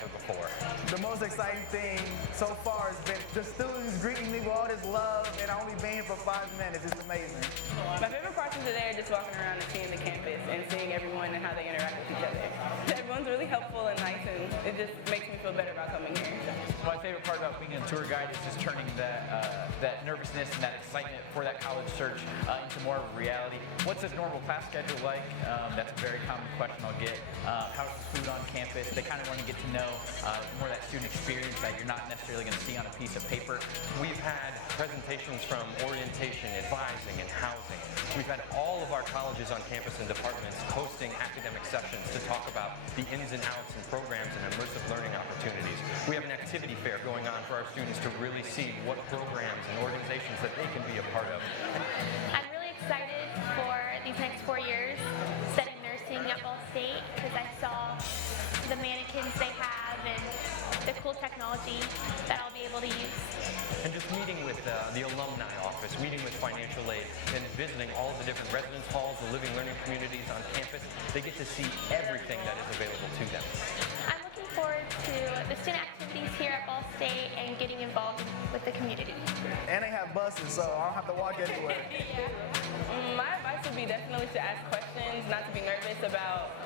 ever before. The most exciting thing so far has been the students greeting me with all this love and only being for 5 minutes. It's amazing. My favorite parts of today are just walking around and seeing the campus and seeing everyone and how they interact with each other. Everyone's really helpful and nice, and it just makes me feel better about coming here. My favorite part about being a tour guide is just turning that nervousness and that excitement for that college search into more of a reality. What's a normal class schedule like? That's a very common question I'll get. How's the food on campus? They kind of want to get to know more of that student experience that you're not necessarily going to see on a piece of paper. We've had presentations from orientation, advising, and housing. We've had all of our colleges on campus and departments hosting academic sessions to talk about the ins and outs and programs and immersive learning opportunities. We have an activity fair going on for our students to really see what programs and organizations that they can be a part of. I'm really excited for these next 4 years studying nursing at Ball State because I saw the mannequins they have and the cool technology that I'll be able to use. And just meeting with the alumni office, meeting with financial aid, and visiting all of the different residence halls, the living learning communities on campus, they get to see everything that is available to them. I'm looking forward to the student activities here at Ball State and getting involved with the community. And they have buses, so I don't have to walk anywhere. My advice would be definitely to ask questions, not to be nervous about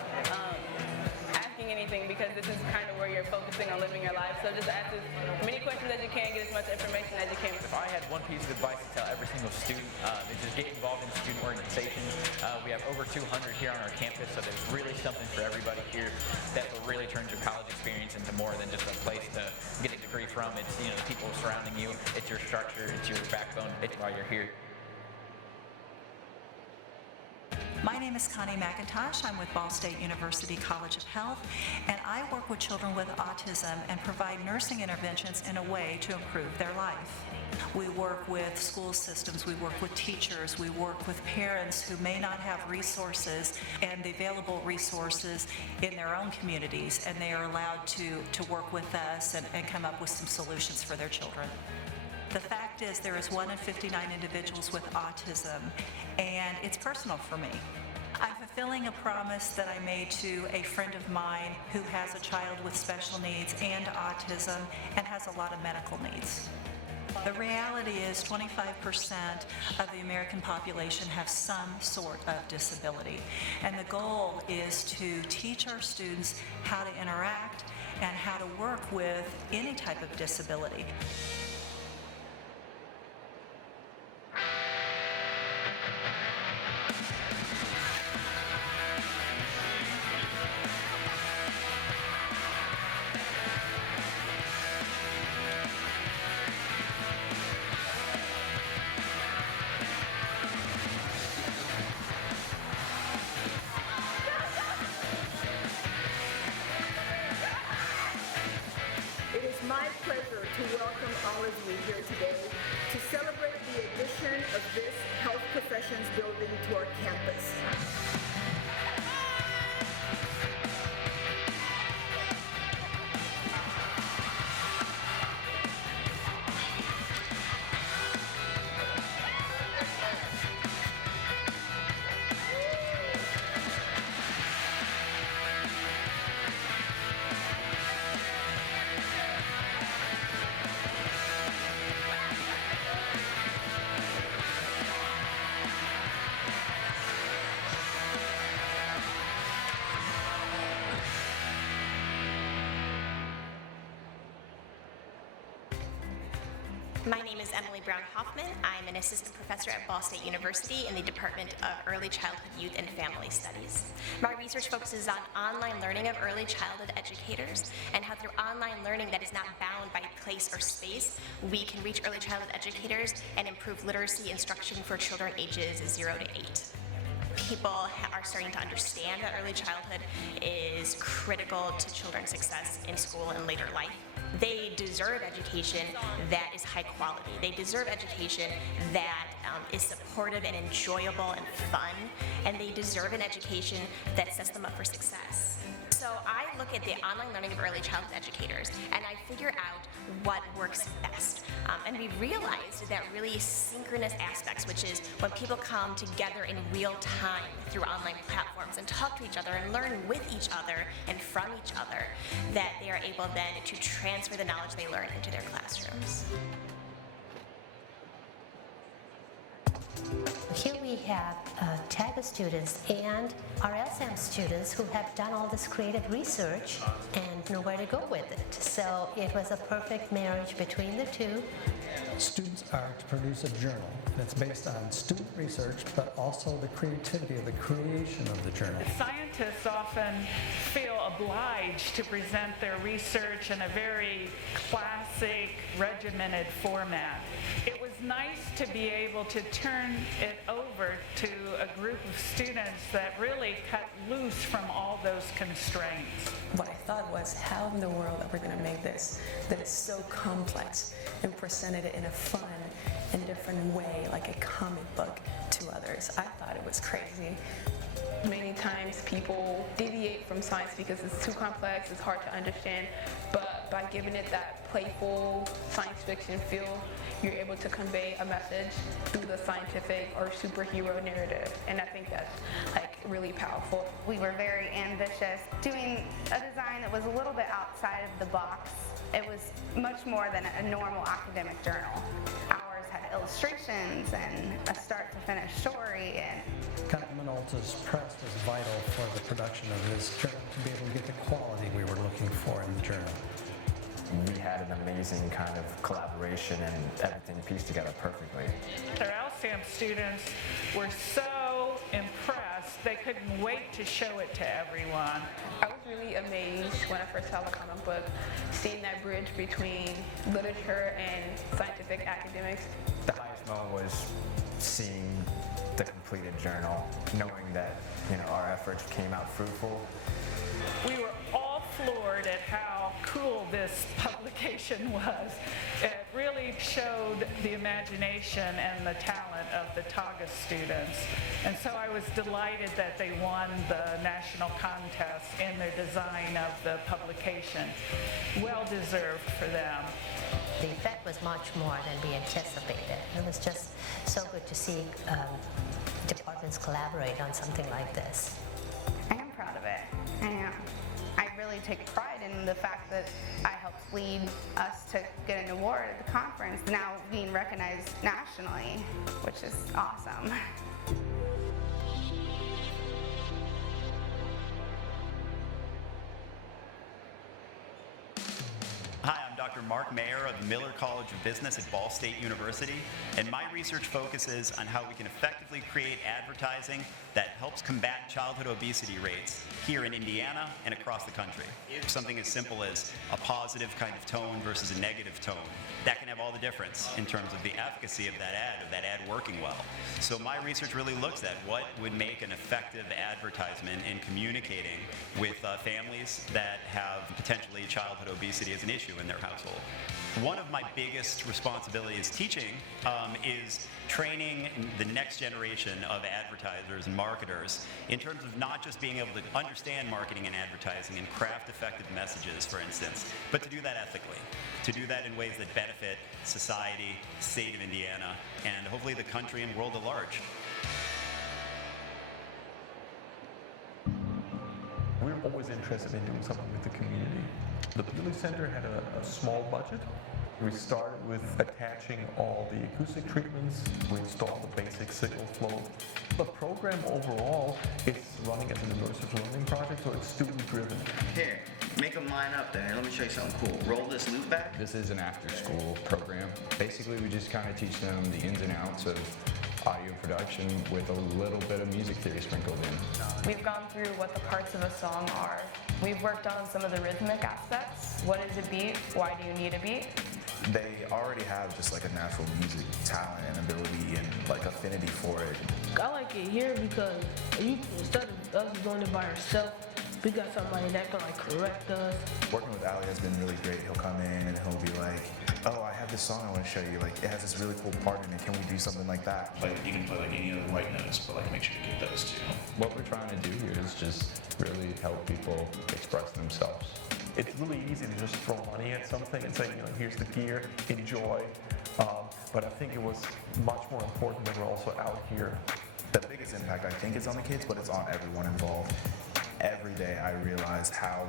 asking anything, because this is kind of where you're focusing on living your life. So just ask as many questions as you can, get as much information as you can. If I had one piece of advice to tell every single student, is just get involved in student organizations. We have over 200 here on our campus, so there's really something for everybody here that will really turn your college experience into more than just a place to get a degree from. It's, you know, the people surrounding you, it's your structure, it's your backbone, it's why you're here. My name is Connie McIntosh. I'm with Ball State University College of Health, and I work with children with autism and provide nursing interventions in a way to improve their life. We work with school systems, we work with teachers, we work with parents who may not have resources and the available resources in their own communities, and they are allowed to work with us and come up with some solutions for their children. The fact is there is 1 in 59 individuals with autism, and it's personal for me. I'm fulfilling a promise that I made to a friend of mine who has a child with special needs and autism and has a lot of medical needs. The reality is 25% of the American population have some sort of disability, and the goal is to teach our students how to interact and how to work with any type of disability. It is my pleasure to welcome all of you here today to celebrate the addition of this health professions building to our campus. My name is Emily Brown Hoffman. I'm an assistant professor at Ball State University in the Department of Early Childhood, Youth, and Family Studies. My research focuses on online learning of early childhood educators and how through online learning that is not bound by place or space, we can reach early childhood educators and improve literacy instruction for children ages 0 to 8. People are starting to understand that early childhood is critical to children's success in school and later life. They deserve education that is high quality. They deserve education that is supportive and enjoyable and fun, and they deserve an education that sets them up for success. So So I look at the online learning of early childhood educators and I figure out what works best. And we realized that really synchronous aspects, which is when people come together in real time through online platforms and talk to each other and learn with each other and from each other, that they are able then to transfer the knowledge they learn into their classrooms. Here we have TAGA students and our LSAM students who have done all this creative research and know where to go with it. So it was a perfect marriage between the two. Students are to produce a journal that's based on student research, but also the creativity of the creation of the journal. Scientists often feel obliged to present their research in a very classic, regimented format. It was nice to be able to turn it over to a group of students that really cut loose from all those constraints. What I thought was, how in the world are we going to make this that is so complex and presented it in a fun and different way, like a comic book to others? I thought it was crazy. Many times people deviate from science because it's too complex, it's hard to understand, but by giving it that playful science fiction feel, you're able to convey a message through the scientific or superhero narrative, and I think that's like really powerful. We were very ambitious, doing a design that was a little bit outside of the box. It was much more than a normal academic journal. Ours had illustrations and a start to finish story. And Continental's press was vital for the production of this journal to be able to get the quality we were looking for in the journal. We had an amazing kind of collaboration and everything pieced together perfectly. Our LSAM students were so impressed, they couldn't wait to show it to everyone. I was really amazed when I first saw the comic book, seeing that bridge between literature and scientific academics. The highest moment was seeing the completed journal, knowing that, our efforts came out fruitful. We were all floored at how cool this publication was. It really showed the imagination and the talent of the TAGA students. And so I was delighted that they won the national contest in their design of the publication. Well deserved for them. The effect was much more than we anticipated. It was just so good to see departments collaborate on something like this. I am proud of it. I am. I really take pride in the fact that I helped lead us to get an award at the conference, now being recognized nationally, which is awesome. Hi, I'm Dr. Mark Mayer of the Miller College of Business at Ball State University, and my research focuses on how we can effectively create advertising that helps combat childhood obesity rates here in Indiana and across the country. Something as simple as a positive kind of tone versus a negative tone. That can have all the difference in terms of the efficacy of that ad working well. So my research really looks at what would make an effective advertisement in communicating with families that have potentially childhood obesity as an issue in their household. One of my biggest responsibilities teaching is training the next generation of advertisers and marketers in terms of not just being able to understand marketing and advertising and craft effective messages, for instance, but to do that ethically, to do that in ways that benefit society, the state of Indiana, and hopefully the country and world at large. We're always interested in doing something with the community. The Peely Center had a small budget. We started with attaching all the acoustic treatments. We installed the basic signal flow. The program overall is running as an immersive learning project, so it's student-driven. Here, make them line up there. Let me show you something cool. Roll this loop back. This is an after-school program. Basically, we just kind of teach them the ins and outs of audio production with a little bit of music theory sprinkled in. We've gone through what the parts of a song are. We've worked on some of the rhythmic aspects. What is a beat? Why do you need a beat? They already have just like a natural music talent and ability and like affinity for it. I like it here because you instead of us doing it by ourselves, we got somebody that can like correct us. Working with Ali has been really great. He'll come in and he'll be like, oh, I have this song I want to show you. Like, it has this really cool part in it. Can we do something like that? Like, you can play like any other white notes, but like make sure to get those too. What we're trying to do here is just really help people express themselves. It's really easy to just throw money at something and say, here's the gear, enjoy. But I think it was much more important that we're also out here. The biggest impact I think is on the kids, but it's on everyone involved. Every day I realize how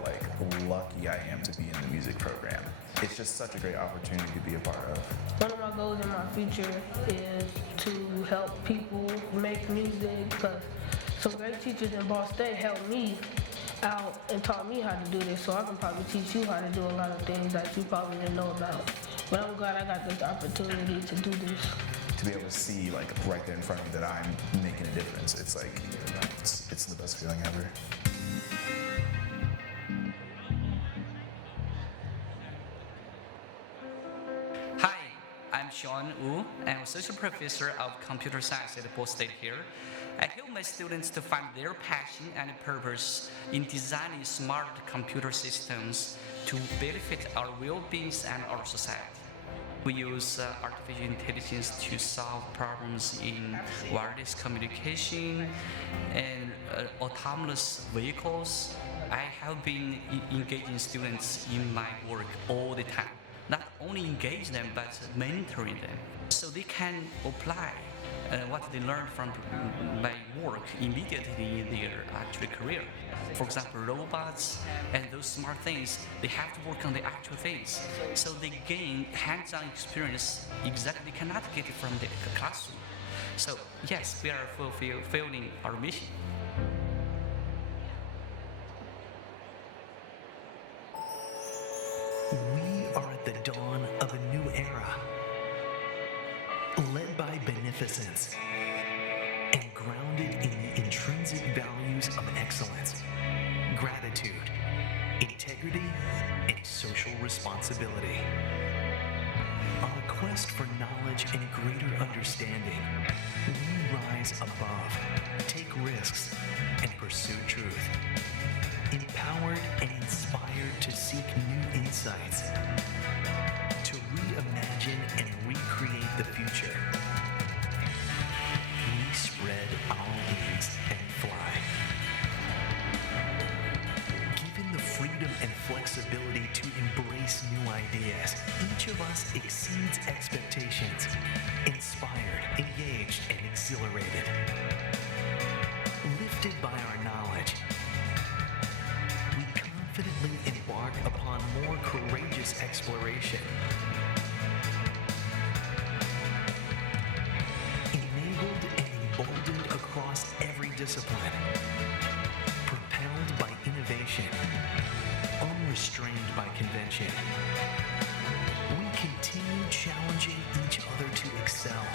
lucky I am to be in the music program. It's just such a great opportunity to be a part of. One of my goals in my future is to help people make music, because some great teachers in Ball State helped me out and taught me how to do this, so I can probably teach you how to do a lot of things that you probably didn't know about. But I'm glad I got this opportunity to do this. To be able to see right there in front of me that I'm making a difference, it's it's the best feeling ever. Hi, I'm Sean Wu. I'm Associate Professor of Computer Science at Ball State here. I help my students to find their passion and purpose in designing smart computer systems to benefit our well-being and our society. We use artificial intelligence to solve problems in wireless communication and autonomous vehicles. I have been engaging students in my work all the time. Not only engage them, but mentoring them, so they can apply what they learned from my work immediately in their actual career. For example, robots and those smart things, they have to work on the actual things, so they gain hands-on experience exactly they cannot get it from the classroom. So yes, we are fulfilling our mission. We are at the dawn of a new era, led by beneficence and grounded in the intrinsic values of excellence, gratitude, integrity, and social responsibility. On a quest for knowledge and greater understanding, we rise above, take risks, and pursue truth. Empowered and inspired to seek new insights, to reimagine and recreate the future. We spread our wings and fly. Given the freedom and flexibility to embrace new ideas, each of us exceeds expectations, inspired, engaged, and exhilarated. Lifted by our knowledge, we confidently embark upon more courageous exploration. Enabled and emboldened across every discipline. Propelled by innovation. Unrestrained by convention. We continue challenging each other to excel.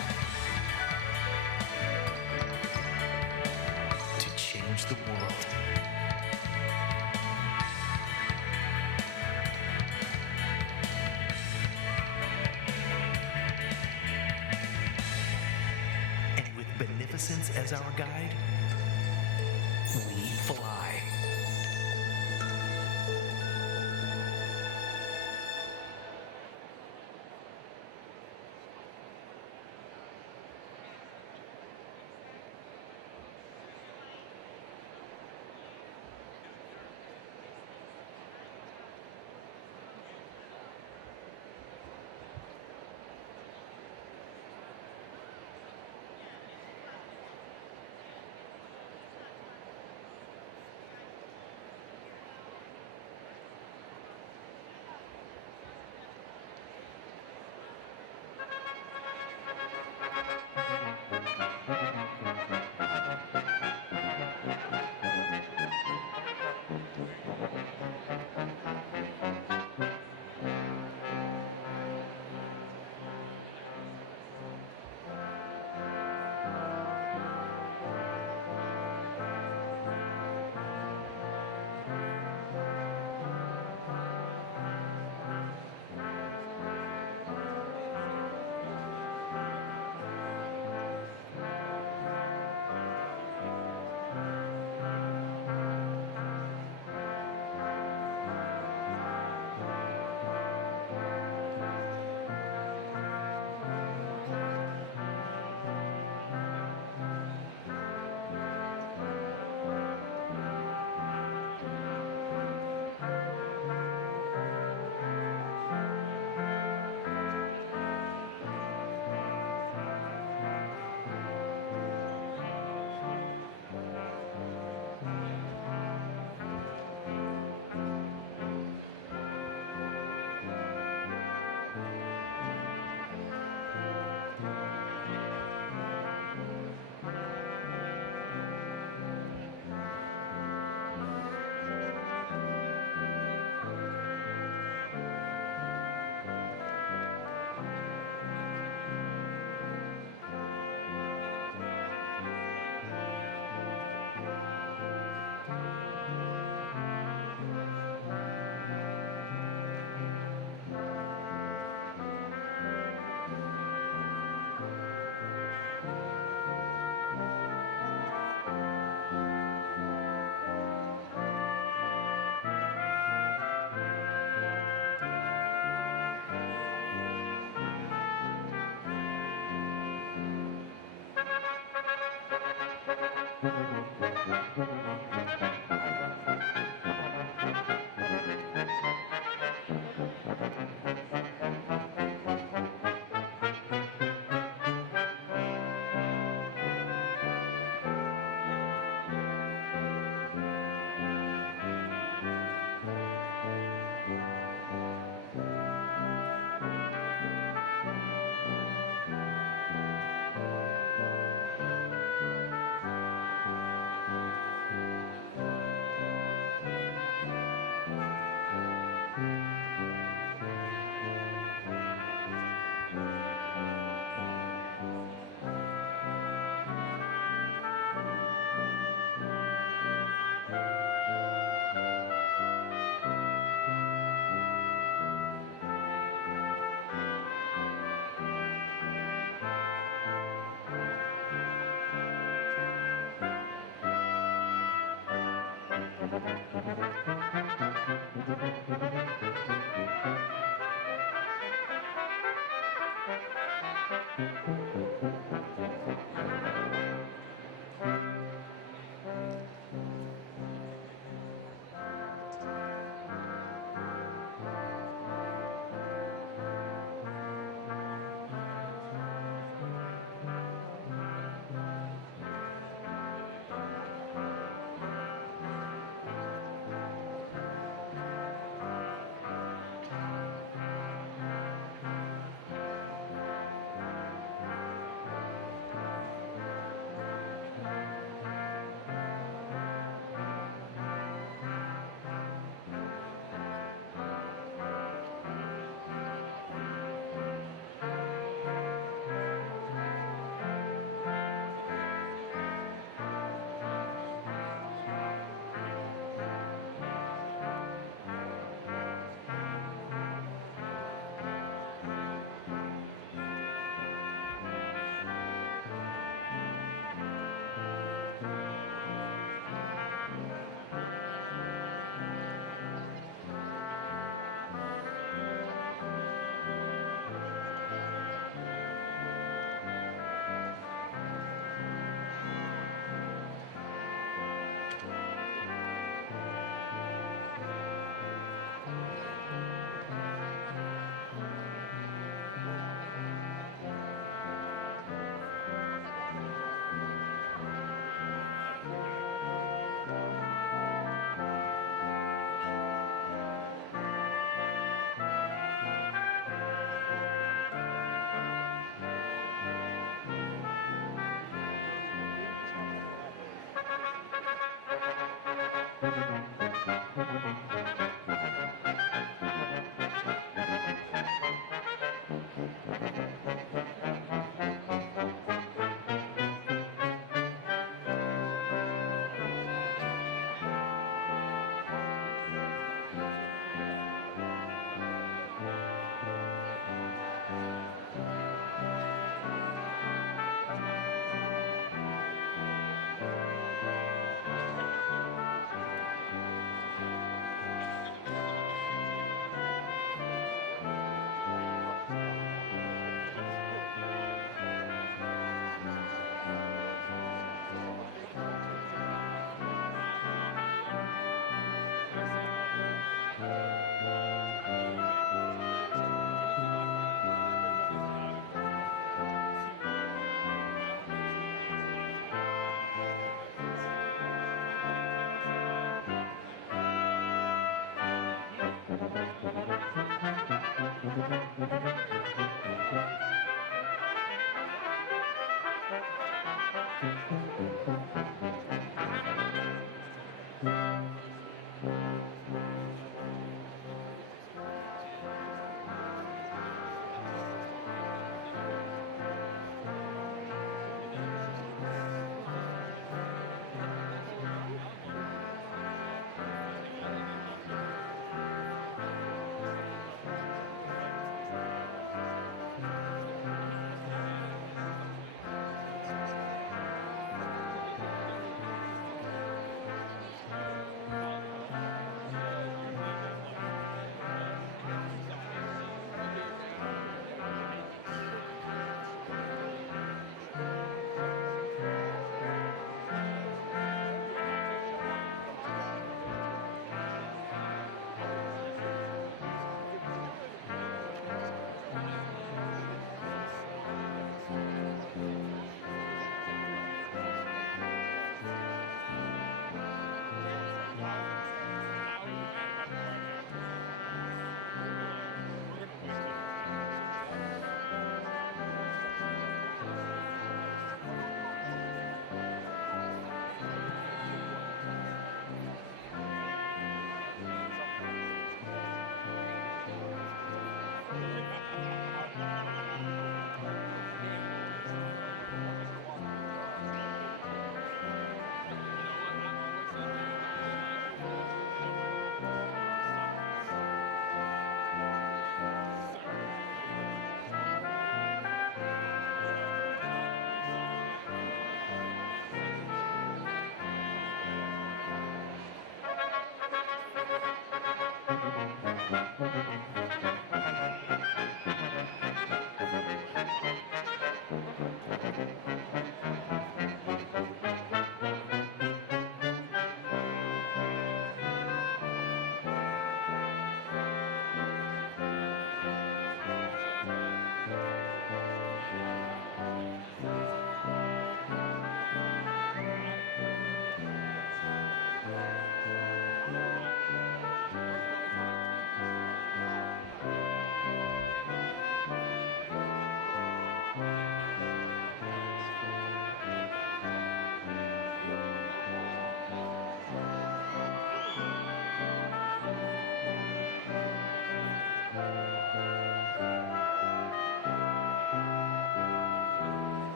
To change the world. Beneficence as our guide, we fly.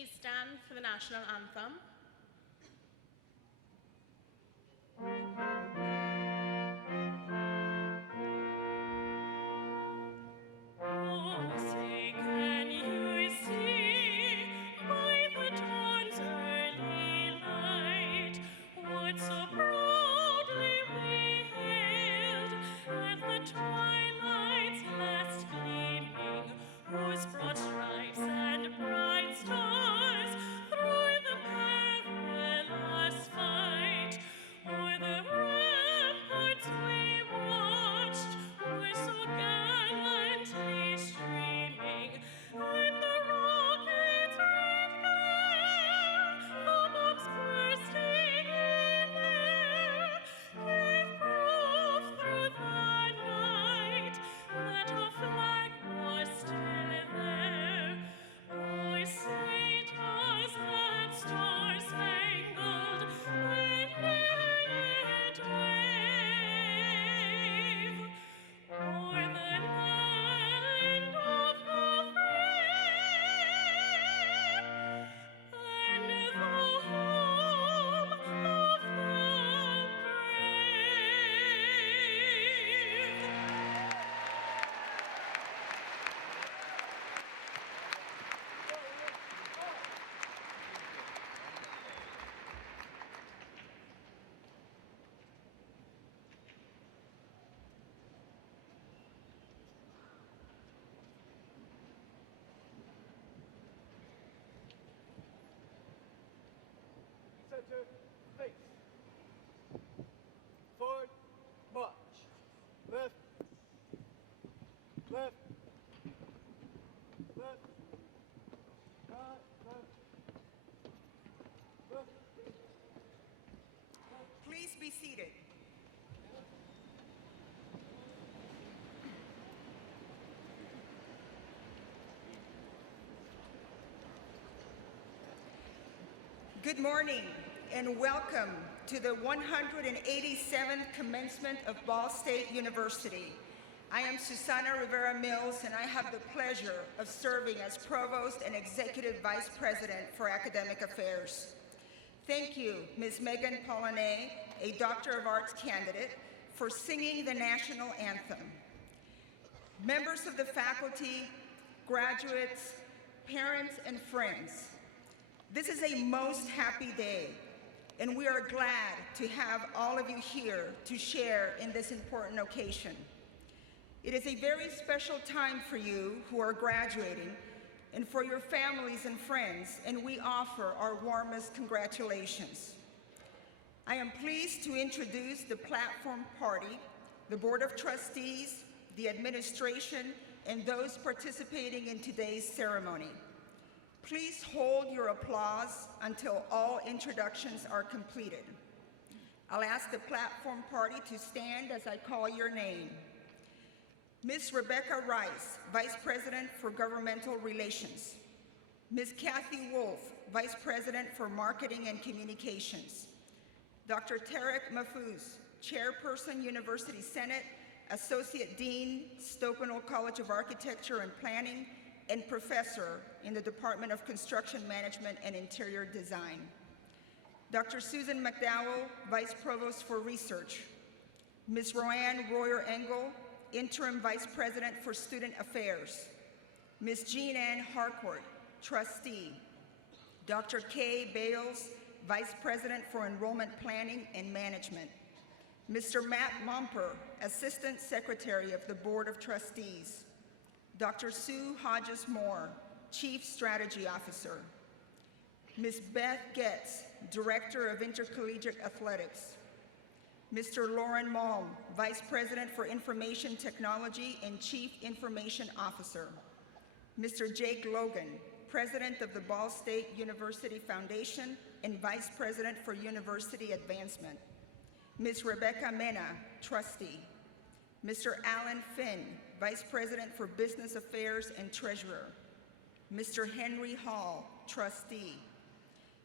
please stand for the national anthem? Center, face. Forward, march. Left, left, left, right, left, left. Please be seated. Good morning and welcome to the 187th commencement of Ball State University. I am Susana Rivera Mills and I have the pleasure of serving as Provost and Executive Vice President for Academic Affairs. Thank you, Ms. Megan Paulinet, a Doctor of Arts candidate, for singing the national anthem. Members of the faculty, graduates, parents, and friends, this is a most happy day, and we are glad to have all of you here to share in this important occasion. It is a very special time for you who are graduating and for your families and friends, and we offer our warmest congratulations. I am pleased to introduce the platform party, the Board of Trustees, the administration, and those participating in today's ceremony. Please hold your applause until all introductions are completed. I'll ask the platform party to stand as I call your name. Ms. Rebecca Rice, Vice President for Governmental Relations. Ms. Kathy Wolf, Vice President for Marketing and Communications. Dr. Tarek Mahfouz, Chairperson, University Senate, Associate Dean, Stopinal College of Architecture and Planning, and Professor in the Department of Construction Management and Interior Design. Dr. Susan McDowell, Vice Provost for Research. Ms. Roanne Royer-Engel, Interim Vice President for Student Affairs. Ms. Jean Ann Harcourt, Trustee. Dr. Kay Bales, Vice President for Enrollment Planning and Management. Mr. Matt Momper, Assistant Secretary of the Board of Trustees. Dr. Sue Hodges-Moore, Chief Strategy Officer. Ms. Beth Getz, Director of Intercollegiate Athletics. Mr. Lauren Malm, Vice President for Information Technology and Chief Information Officer. Mr. Jake Logan, President of the Ball State University Foundation and Vice President for University Advancement. Ms. Rebecca Mena, Trustee. Mr. Alan Finn, Vice President for Business Affairs and Treasurer. Mr. Henry Hall, Trustee.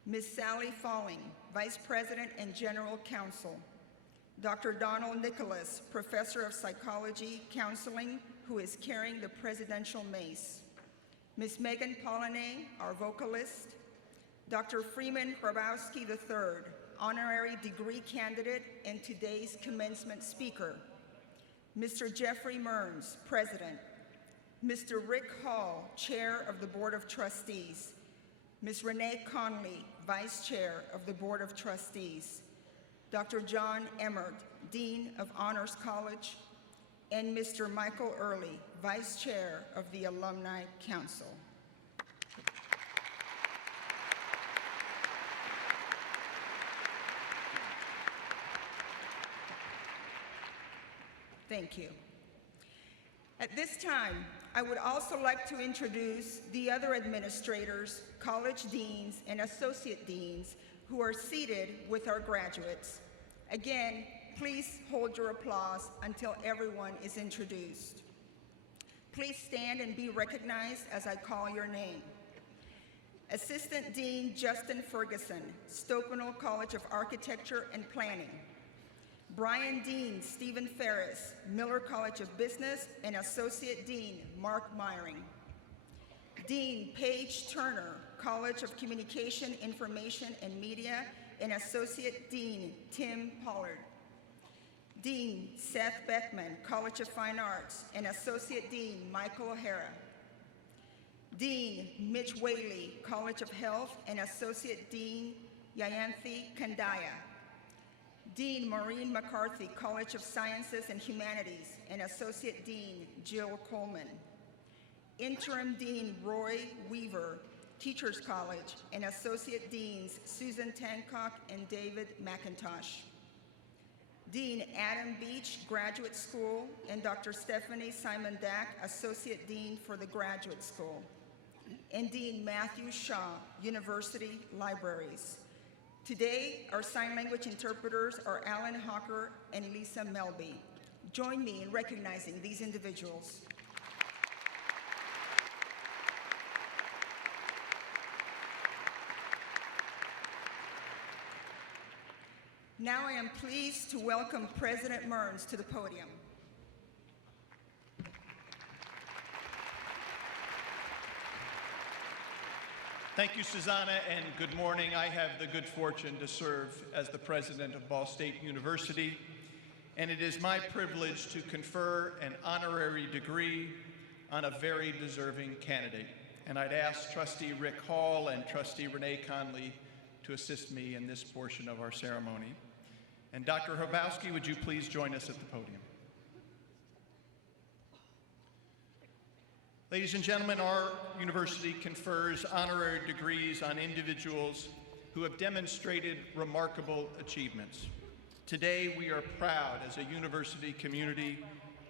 Ms. Sally Falling, Vice President and General Counsel. Dr. Donald Nicholas, Professor of Psychology, Counseling, who is carrying the Presidential Mace. Ms. Megan Paulinet, our vocalist. Dr. Freeman Hrabowski III, honorary degree candidate and today's commencement speaker. Mr. Jeffrey Mearns, President. Mr. Rick Hall, Chair of the Board of Trustees. Ms. Renee Conley, Vice Chair of the Board of Trustees. Dr. John Emmert, Dean of Honors College, and Mr. Michael Early, Vice Chair of the Alumni Council. Thank you. At this time, I would also like to introduce the other administrators, college deans, and associate deans who are seated with our graduates. Again, please hold your applause until everyone is introduced. Please stand and be recognized as I call your name. Assistant Dean Justin Ferguson, Stoupenal College of Architecture and Planning. Brian Dean Stephen Ferris, Miller College of Business, and Associate Dean Mark Myring. Dean Paige Turner, College of Communication, Information, and Media, and Associate Dean Tim Pollard. Dean Seth Beckman, College of Fine Arts, and Associate Dean Michael O'Hara. Dean Mitch Whaley, College of Health, and Associate Dean Yayanthi Kandaya. Dean Maureen McCarthy, College of Sciences and Humanities, and Associate Dean Jill Coleman. Interim Dean Roy Weaver, Teachers College, and Associate Deans Susan Tancock and David McIntosh. Dean Adam Beach, Graduate School, and Dr. Stephanie Simon Dack, Associate Dean for the Graduate School. And Dean Matthew Shaw, University Libraries. Today, our sign language interpreters are Alan Hawker and Lisa Melby. Join me in recognizing these individuals. Now I am pleased to welcome President Mearns to the podium. Thank you, Susanna, and good morning. I have the good fortune to serve as the president of Ball State University, and it is my privilege to confer an honorary degree on a very deserving candidate. And I'd ask Trustee Rick Hall and Trustee Renee Conley to assist me in this portion of our ceremony. And Dr. Hrabowski, would you please join us at the podium? Ladies and gentlemen, our university confers honorary degrees on individuals who have demonstrated remarkable achievements. Today, we are proud as a university community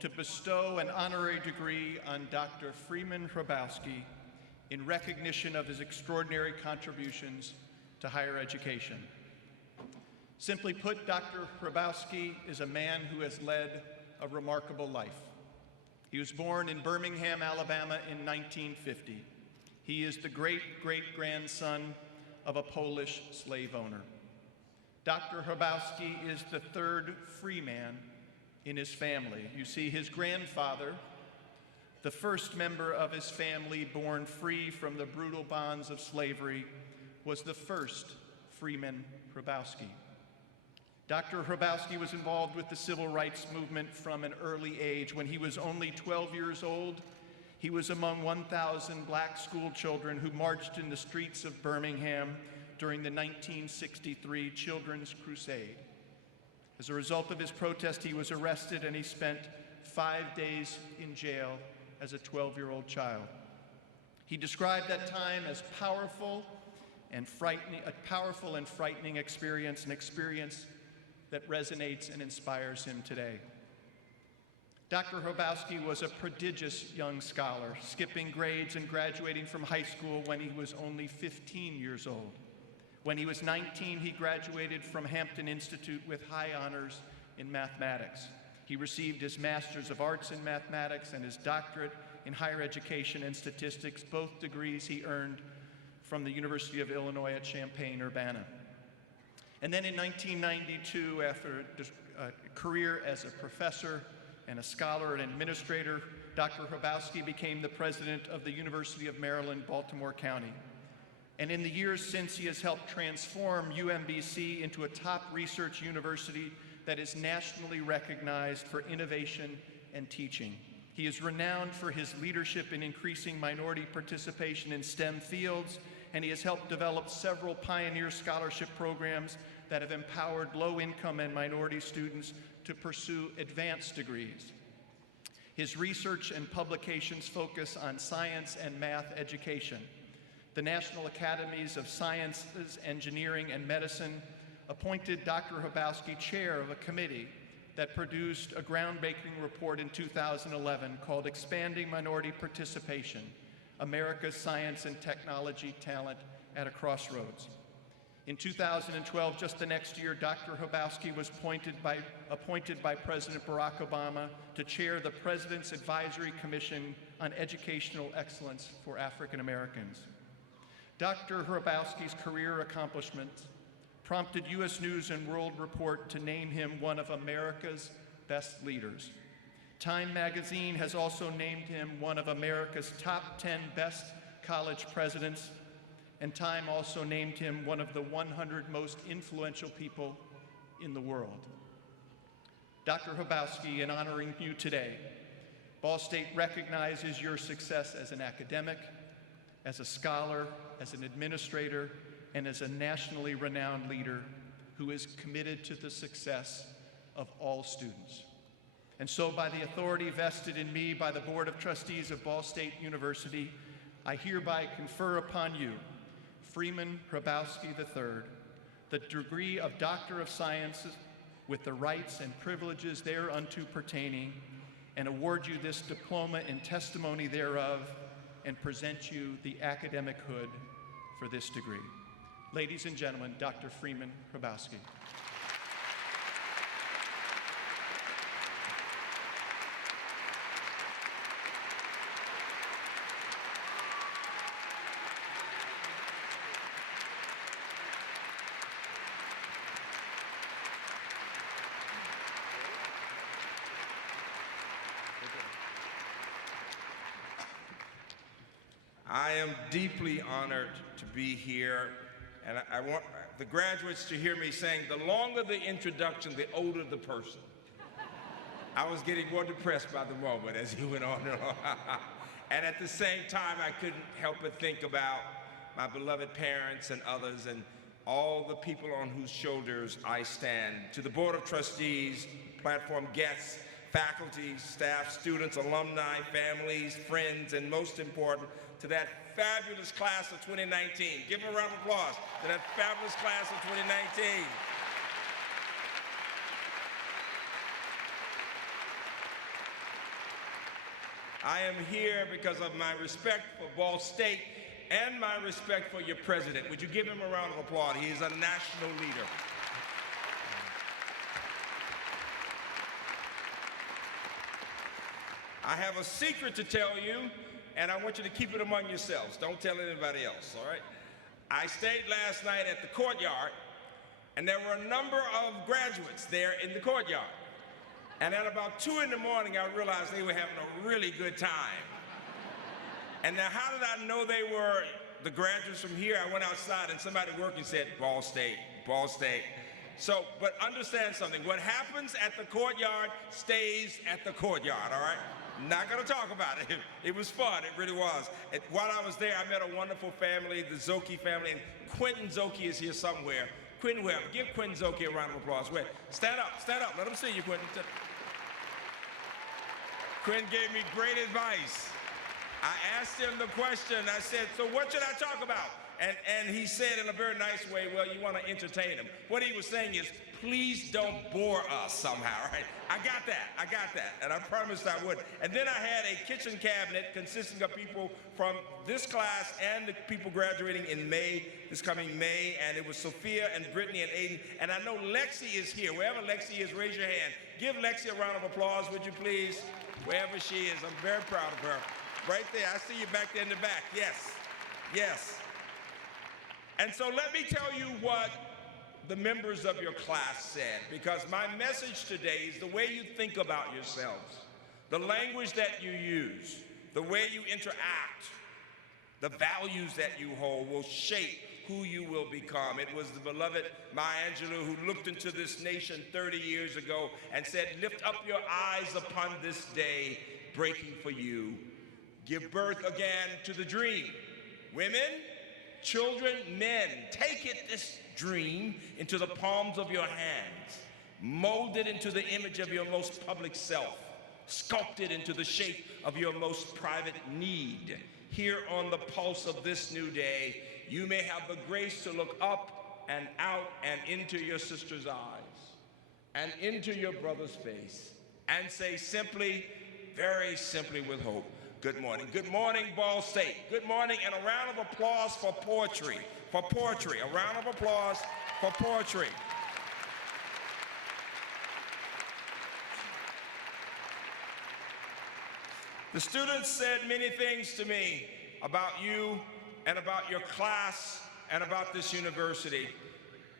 to bestow an honorary degree on Dr. Freeman Hrabowski in recognition of his extraordinary contributions to higher education. Simply put, Dr. Hrabowski is a man who has led a remarkable life. He was born in Birmingham, Alabama in 1950. He is the great-great-grandson of a Polish slave owner. Dr. Hrabowski is the third free man in his family. You see, his grandfather, the first member of his family born free from the brutal bonds of slavery, was the first Freeman Hrabowski. Dr. Hrabowski was involved with the civil rights movement from an early age. When he was only 12 years old, he was among 1,000 black school children who marched in the streets of Birmingham during the 1963 Children's Crusade. As a result of his protest, he was arrested and he spent 5 days in jail as a 12-year-old child. He described that time as a powerful and frightening experience, an experience that resonates and inspires him today. Dr. Hrabowski was a prodigious young scholar, skipping grades and graduating from high school when he was only 15 years old. When he was 19, he graduated from Hampton Institute with high honors in mathematics. He received his Master's of Arts in Mathematics and his doctorate in higher education and statistics, both degrees he earned from the University of Illinois at Champaign-Urbana. And then in 1992, after a career as a professor and a scholar and administrator, Dr. Hrabowski became the president of the University of Maryland, Baltimore County. And in the years since, he has helped transform UMBC into a top research university that is nationally recognized for innovation and teaching. He is renowned for his leadership in increasing minority participation in STEM fields, and he has helped develop several pioneer scholarship programs that have empowered low-income and minority students to pursue advanced degrees. His research and publications focus on science and math education. The National Academies of Sciences, Engineering, and Medicine appointed Dr. Hrabowski chair of a committee that produced a groundbreaking report in 2011 called Expanding Minority Participation, America's Science and Technology Talent at a Crossroads. In 2012, just the next year, Dr. Hrabowski was appointed by President Barack Obama to chair the President's Advisory Commission on Educational Excellence for African Americans. Dr. Hrabowski's career accomplishments prompted U.S. News & World Report to name him one of America's best leaders. Time magazine has also named him one of America's top 10 best college presidents, and Time also named him one of the 100 most influential people in the world. Dr. Hrabowski, in honoring you today, Ball State recognizes your success as an academic, as a scholar, as an administrator, and as a nationally renowned leader who is committed to the success of all students. And so, by the authority vested in me by the Board of Trustees of Ball State University, I hereby confer upon you, Freeman Hrabowski III, the degree of Doctor of Sciences with the rights and privileges thereunto pertaining, and award you this diploma in testimony thereof, and present you the academic hood for this degree. Ladies and gentlemen, Dr. Freeman Hrabowski. I am deeply honored to be here, and I want the graduates to hear me saying, the longer the introduction, the older the person. I was getting more depressed by the moment as you went on and on. And at the same time, I couldn't help but think about my beloved parents and others and all the people on whose shoulders I stand. To the Board of Trustees, platform guests, faculty, staff, students, alumni, families, friends, and most important, to that fabulous class of 2019. Give them a round of applause to that fabulous class of 2019. I am here because of my respect for Ball State and my respect for your president. Would you give him a round of applause? He is a national leader. I have a secret to tell you, and I want you to keep it among yourselves. Don't tell anybody else, all right? I stayed last night at the courtyard, and there were a number of graduates there in the courtyard. And at about 2 in the morning, I realized they were having a really good time. And now, how did I know they were the graduates from here? I went outside, and somebody working said, Ball State, Ball State. So, but understand something. What happens at the courtyard stays at the courtyard, all right? Not gonna talk about it. It was fun, it really was. While I was there, I met a wonderful family, the Zoki family, and Quentin Zoki is here somewhere. Quentin, where? Give Quentin Zoki a round of applause. Wait, stand up, let them see you, Quentin. Quentin gave me great advice. I asked him the question, I said, so what should I talk about? And he said in a very nice way, well, you want to entertain him. What he was saying is, please don't bore us somehow, right? I got that, and I promised I would. And then I had a kitchen cabinet consisting of people from this class and the people graduating in May, this coming May, and it was Sophia and Brittany and Aiden, and I know Lexi is here. Wherever Lexi is, raise your hand. Give Lexi a round of applause, would you please? Wherever she is, I'm very proud of her. Right there, I see you back there in the back, yes, yes. And so let me tell you what the members of your class said, because my message today is the way you think about yourselves, the language that you use, the way you interact, The values that you hold will shape who you will become. It was the beloved Maya Angelou who looked into this nation 30 years ago and said, lift up your eyes upon this day, breaking for you. Give birth again to the dream. Women, children, men, take it, this dream, into the palms of your hands. Mold it into the image of your most public self. Sculpt it into the shape of your most private need. Here on the pulse of this new day, you may have the grace to look up and out and into your sister's eyes and into your brother's face and say simply, very simply with hope, good morning. Good morning, Ball State. Good morning, and a round of applause for poetry. For poetry. A round of applause for poetry. The students said many things to me about you and about your class and about this university.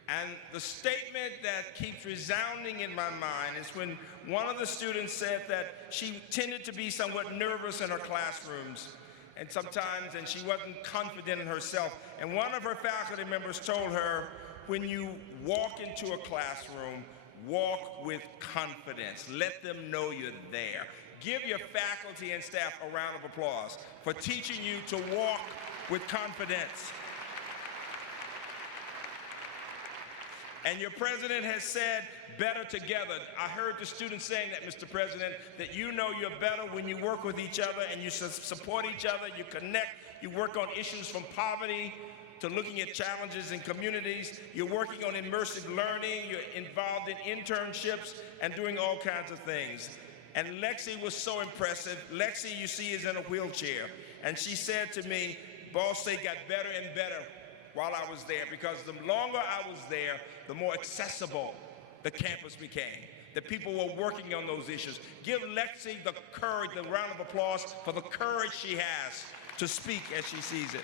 And the statement that keeps resounding in my mind is when one of the students said that she tended to be somewhat nervous in her classrooms and she wasn't confident in herself. And one of her faculty members told her, when you walk into a classroom, walk with confidence. Let them know you're there. Give your faculty and staff a round of applause for teaching you to walk with confidence. And your president has said, better together. I heard the students saying that, Mr. President, that you know you're better when you work with each other and you support each other, you connect, you work on issues from poverty to looking at challenges in communities. You're working on immersive learning, you're involved in internships and doing all kinds of things. And Lexi was so impressive. Lexi, you see, is in a wheelchair. And she said to me, Ball State got better and better while I was there, because the longer I was there, the more accessible the campus became. The people were working on those issues. Give Lexi the courage, the round of applause for the courage she has to speak as she sees it.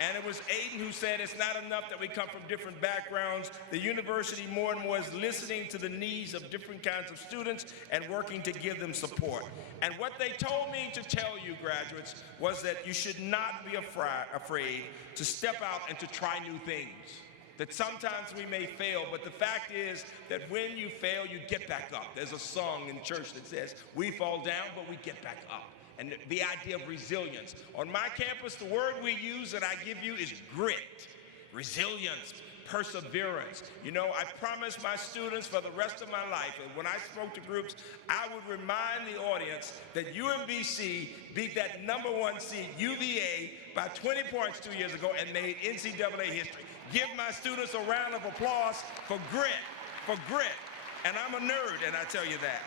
And it was Aiden who said it's not enough that we come from different backgrounds. The university more and more is listening to the needs of different kinds of students and working to give them support. And what they told me to tell you, graduates, was that you should not be afraid to step out and to try new things. That sometimes we may fail, but the fact is that when you fail, you get back up. There's a song in church that says, we fall down, but we get back up. And the idea of resilience. On my campus, the word we use that I give you is grit, resilience, perseverance. You know, I promised my students for the rest of my life, and when I spoke to groups, I would remind the audience that UMBC beat that #1 seed, UVA, by 20 points 2 years ago and made NCAA history. Give my students a round of applause for grit, for grit. And I'm a nerd, and I tell you that.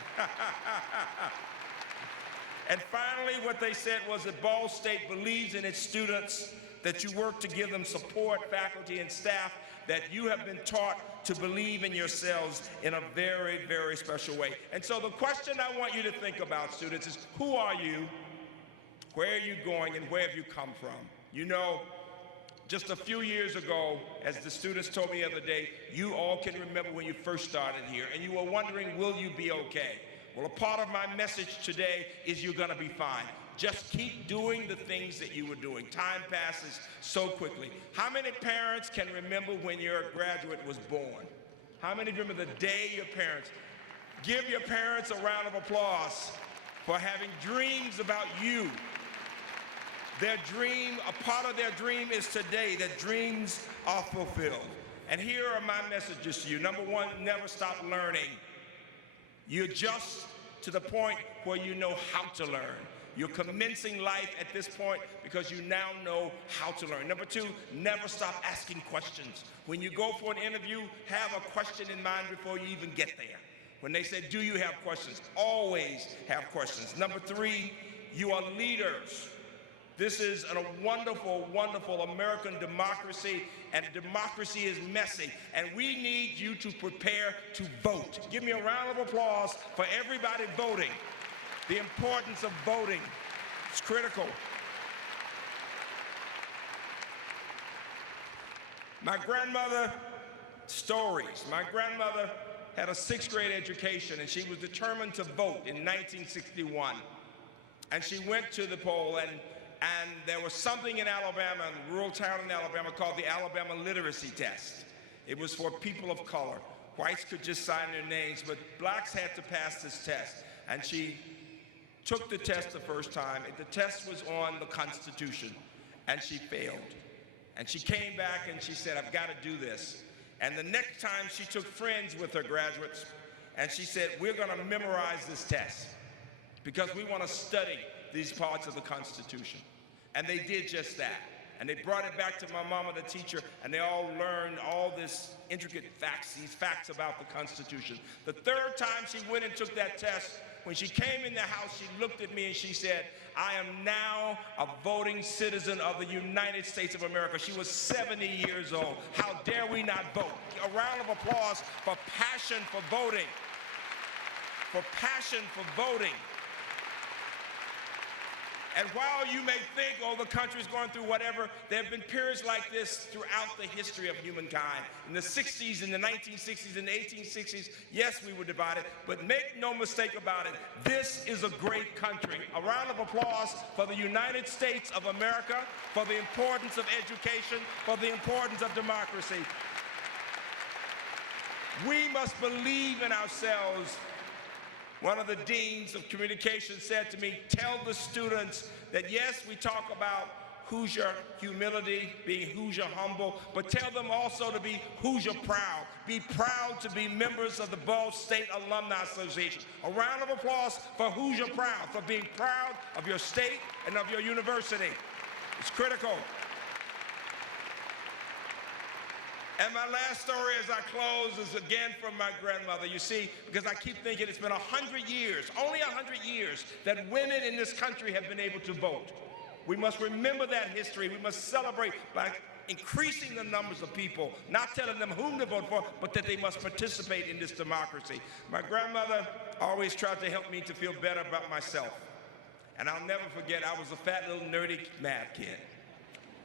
And finally, what they said was that Ball State believes in its students, that you work to give them support, faculty and staff, that you have been taught to believe in yourselves in a very, very special way. And so the question I want you to think about, students, is who are you, where are you going, and where have you come from? You know, just a few years ago, as the students told me the other day, you all can remember when you first started here, and you were wondering, will you be okay? Well, a part of my message today is you're going to be fine. Just keep doing the things that you were doing. Time passes so quickly. How many parents can remember when your graduate was born? How many remember the day your parents? Give your parents a round of applause for having dreams about you. Their dream, a part of their dream is today, that dreams are fulfilled. And here are my messages to you. #1, never stop learning. You're just to the point where you know how to learn. You're commencing life at this point because you now know how to learn. #2, never stop asking questions. When you go for an interview, have a question in mind before you even get there. When they say, do you have questions? Always have questions. #3, you are leaders. This is a wonderful, wonderful American democracy, and democracy is messy, and we need you to prepare to vote. Give me a round of applause for everybody voting. The importance of voting is critical. My grandmother, stories. My grandmother had a 6th grade education, and she was determined to vote in 1961. And she went to the poll, and there was something in Alabama, a rural town in Alabama, called the Alabama Literacy Test. It was for people of color. Whites could just sign their names, but blacks had to pass this test. And she took the test the first time. The test was on the Constitution, and she failed. And she came back and she said, I've got to do this. And the next time she took friends with her graduates, and she said, we're going to memorize this test because we want to study these parts of the Constitution. And they did just that. And they brought it back to my mama, the teacher, and they all learned all this intricate facts, these facts about the Constitution. The third time she went and took that test, when she came in the house, she looked at me and she said, I am now a voting citizen of the United States of America. She was 70 years old. How dare we not vote? A round of applause for passion for voting. For passion for voting. And while you may think, oh, the country's going through whatever, there have been periods like this throughout the history of humankind. In the 60s, in the 1960s, in the 1860s, yes, we were divided, but make no mistake about it, this is a great country. A round of applause for the United States of America, for the importance of education, for the importance of democracy. We must believe in ourselves. One of the deans of communication said to me, tell the students that yes, we talk about Hoosier humility, being Hoosier humble, but tell them also to be Hoosier proud. Be proud to be members of the Ball State Alumni Association. A round of applause for Hoosier proud, for being proud of your state and of your university. It's critical. And my last story as I close is again from my grandmother. You see, because I keep thinking it's been 100 years, only 100 years, that women in this country have been able to vote. We must remember that history. We must celebrate by increasing the numbers of people, not telling them whom to vote for, but that they must participate in this democracy. My grandmother always tried to help me to feel better about myself. And I'll never forget, I was a fat little nerdy math kid.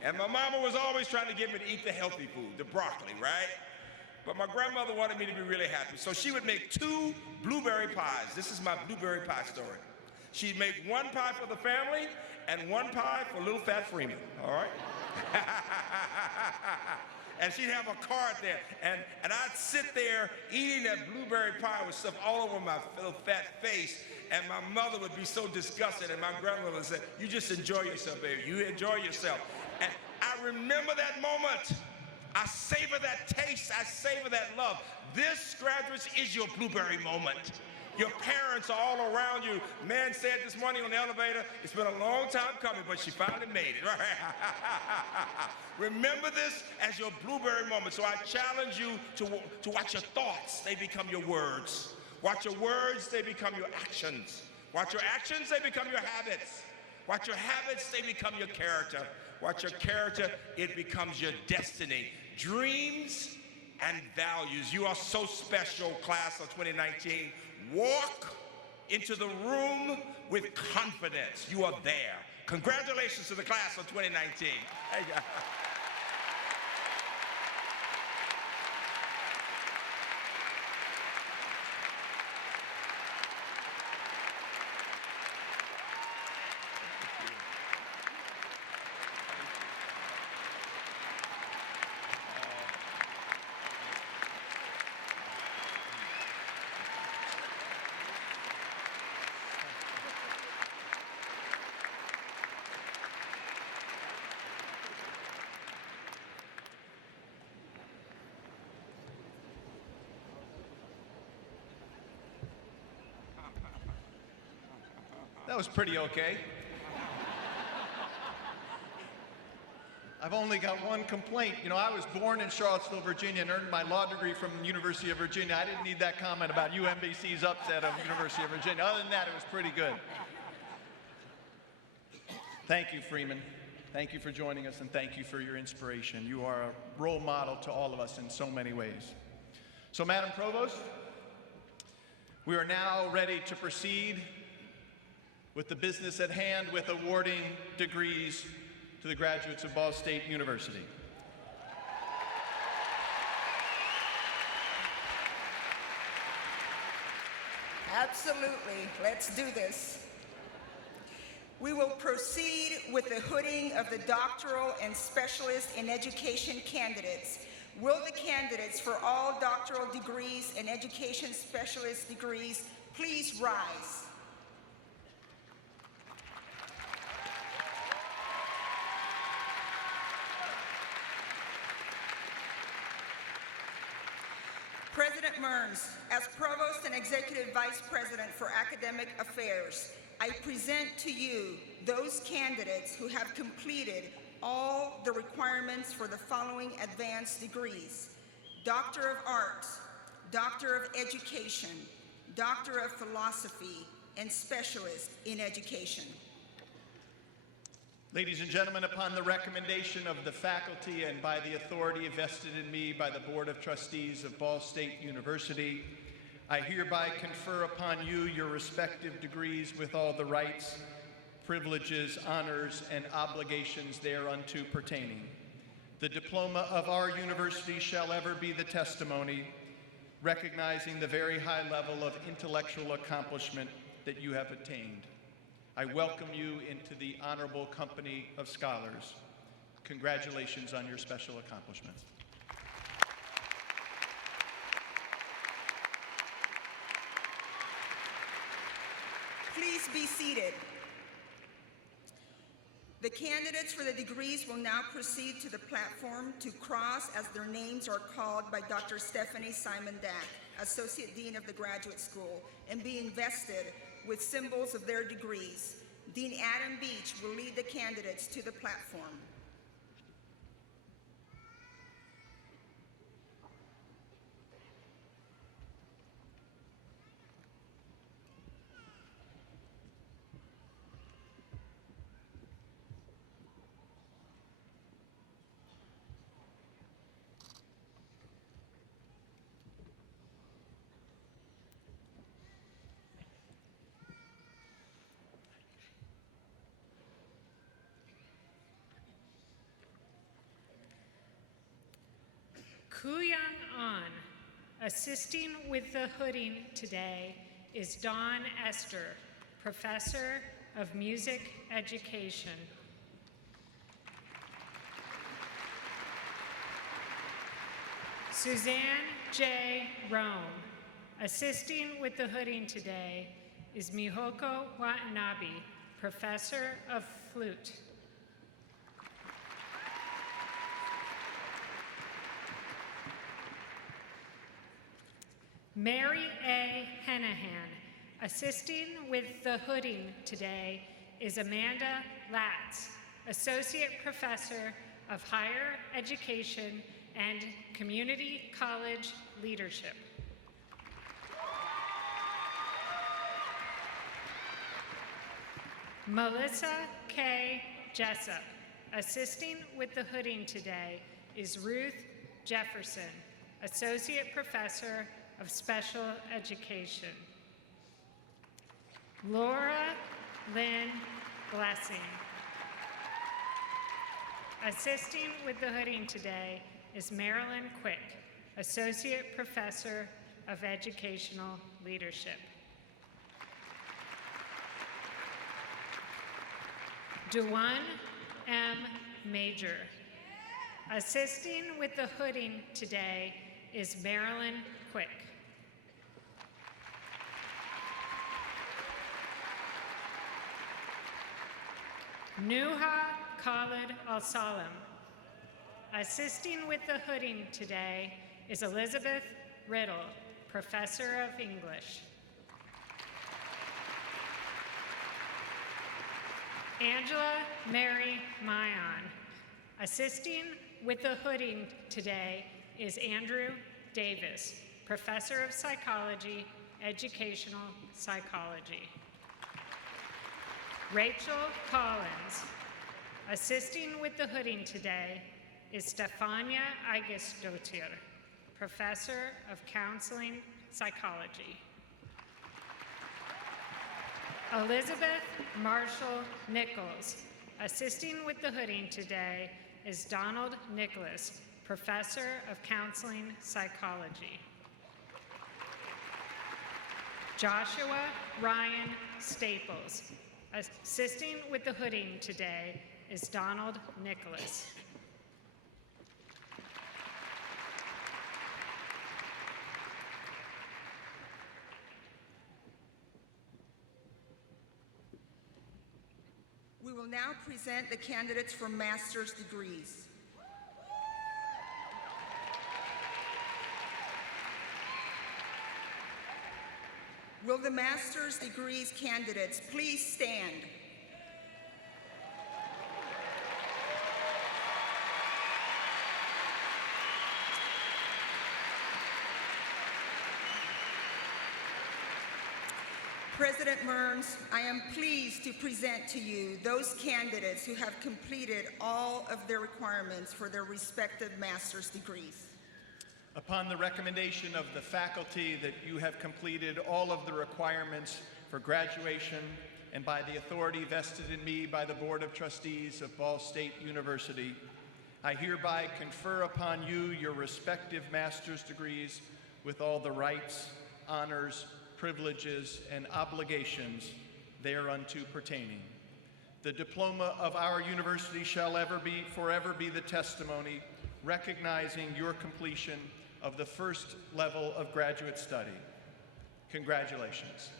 And my mama was always trying to get me to eat the healthy food, the broccoli, right? But my grandmother wanted me to be really happy. So she would make 2 blueberry pies. This is my blueberry pie story. She'd make 1 pie for the family and 1 pie for little fat Freeman, all right? And she'd have a card there. And I'd sit there eating that blueberry pie with stuff all over my little fat face. And my mother would be so disgusted. And my grandmother would say, you just enjoy yourself, baby. You enjoy yourself. And I remember that moment. I savor that taste. I savor that love. This, graduates, is your blueberry moment. Your parents are all around you. Man said this morning on the elevator, it's been a long time coming, but she finally made it. Remember this as your blueberry moment. So I challenge you to watch your thoughts. They become your words. Watch your words. They become your actions. Watch your actions. They become your habits. Watch your habits. They become your character. Watch your character, it becomes your destiny. Dreams and values. You are so special, class of 2019. Walk into the room with confidence. You are there. Congratulations to the class of 2019. That was pretty okay. I've only got one complaint. You know, I was born in Charlottesville, Virginia, and earned my law degree from the University of Virginia. I didn't need that comment about UMBC's upset of University of Virginia. Other than that, it was pretty good. Thank you, Freeman. Thank you for joining us, and thank you for your inspiration. You are a role model to all of us in so many ways. So, Madam Provost, we are now ready to proceed with the business at hand with awarding degrees to the graduates of Ball State University. Absolutely. Let's do this. We will proceed with the hooding of the doctoral and specialist in education candidates. Will the candidates for all doctoral degrees and education specialist degrees please rise? President Mearns, as Provost and Executive Vice President for Academic Affairs, I present to you those candidates who have completed all the requirements for the following advanced degrees: Doctor of Arts, Doctor of Education, Doctor of Philosophy, and Specialist in Education. Ladies and gentlemen, upon the recommendation of the faculty and by the authority vested in me by the Board of Trustees of Ball State University, I hereby confer upon you your respective degrees with all the rights, privileges, honors, and obligations thereunto pertaining. The diploma of our university shall ever be the testimony, recognizing the very high level of intellectual accomplishment that you have attained. I welcome you into the honorable company of scholars. Congratulations on your special accomplishments. Please be seated. The candidates for the degrees will now proceed to the platform to cross as their names are called by Dr. Stephanie Simon-Dack, Associate Dean of the Graduate School, and be invested with symbols of their degrees. Dean Adam Beach will lead the candidates to the platform. Kuyang An. Assisting with the hooding today is Dawn Esther, Professor of Music Education. Suzanne J. Rome. Assisting with the hooding today is Mihoko Watanabe, Professor of Flute. Mary A. Henahan. Assisting with the hooding today is Amanda Latz, Associate Professor of Higher Education and Community College Leadership. Melissa K. Jessup. Assisting with the hooding today is Ruth Jefferson, Associate Professor of Special Education. Laura Lynn Blessing. Assisting with the hooding today is Marilyn Quick, Associate Professor of Educational Leadership. Dewan M. Major. Assisting with the hooding today is Marilyn Quick. Nuha Khalid Al-Salam. Assisting with the hooding today is Elizabeth Riddle, Professor of English. Angela Mary Mayon. Assisting with the hooding today is Andrew Davis, Professor of Psychology, Educational Psychology. Rachel Collins. Assisting with the hooding today is Stefania Aigestottir, Professor of Counseling Psychology. Elizabeth Marshall Nichols. Assisting with the hooding today is Donald Nicholas, Professor of Counseling Psychology. Joshua Ryan Staples. Assisting with the hooding today is Donald Nicholas. We will now present the candidates for master's degrees. Will the master's degrees candidates please stand? President Mearns, I am pleased to present to you those candidates who have completed all of their requirements for their respective master's degrees. Upon the recommendation of the faculty that you have completed all of the requirements for graduation, and by the authority vested in me by the Board of Trustees of Ball State University, I hereby confer upon you your respective master's degrees with all the rights, honors, privileges, and obligations thereunto pertaining. The diploma of our university shall forever be the testimony recognizing your completion of the first level of graduate study. Congratulations.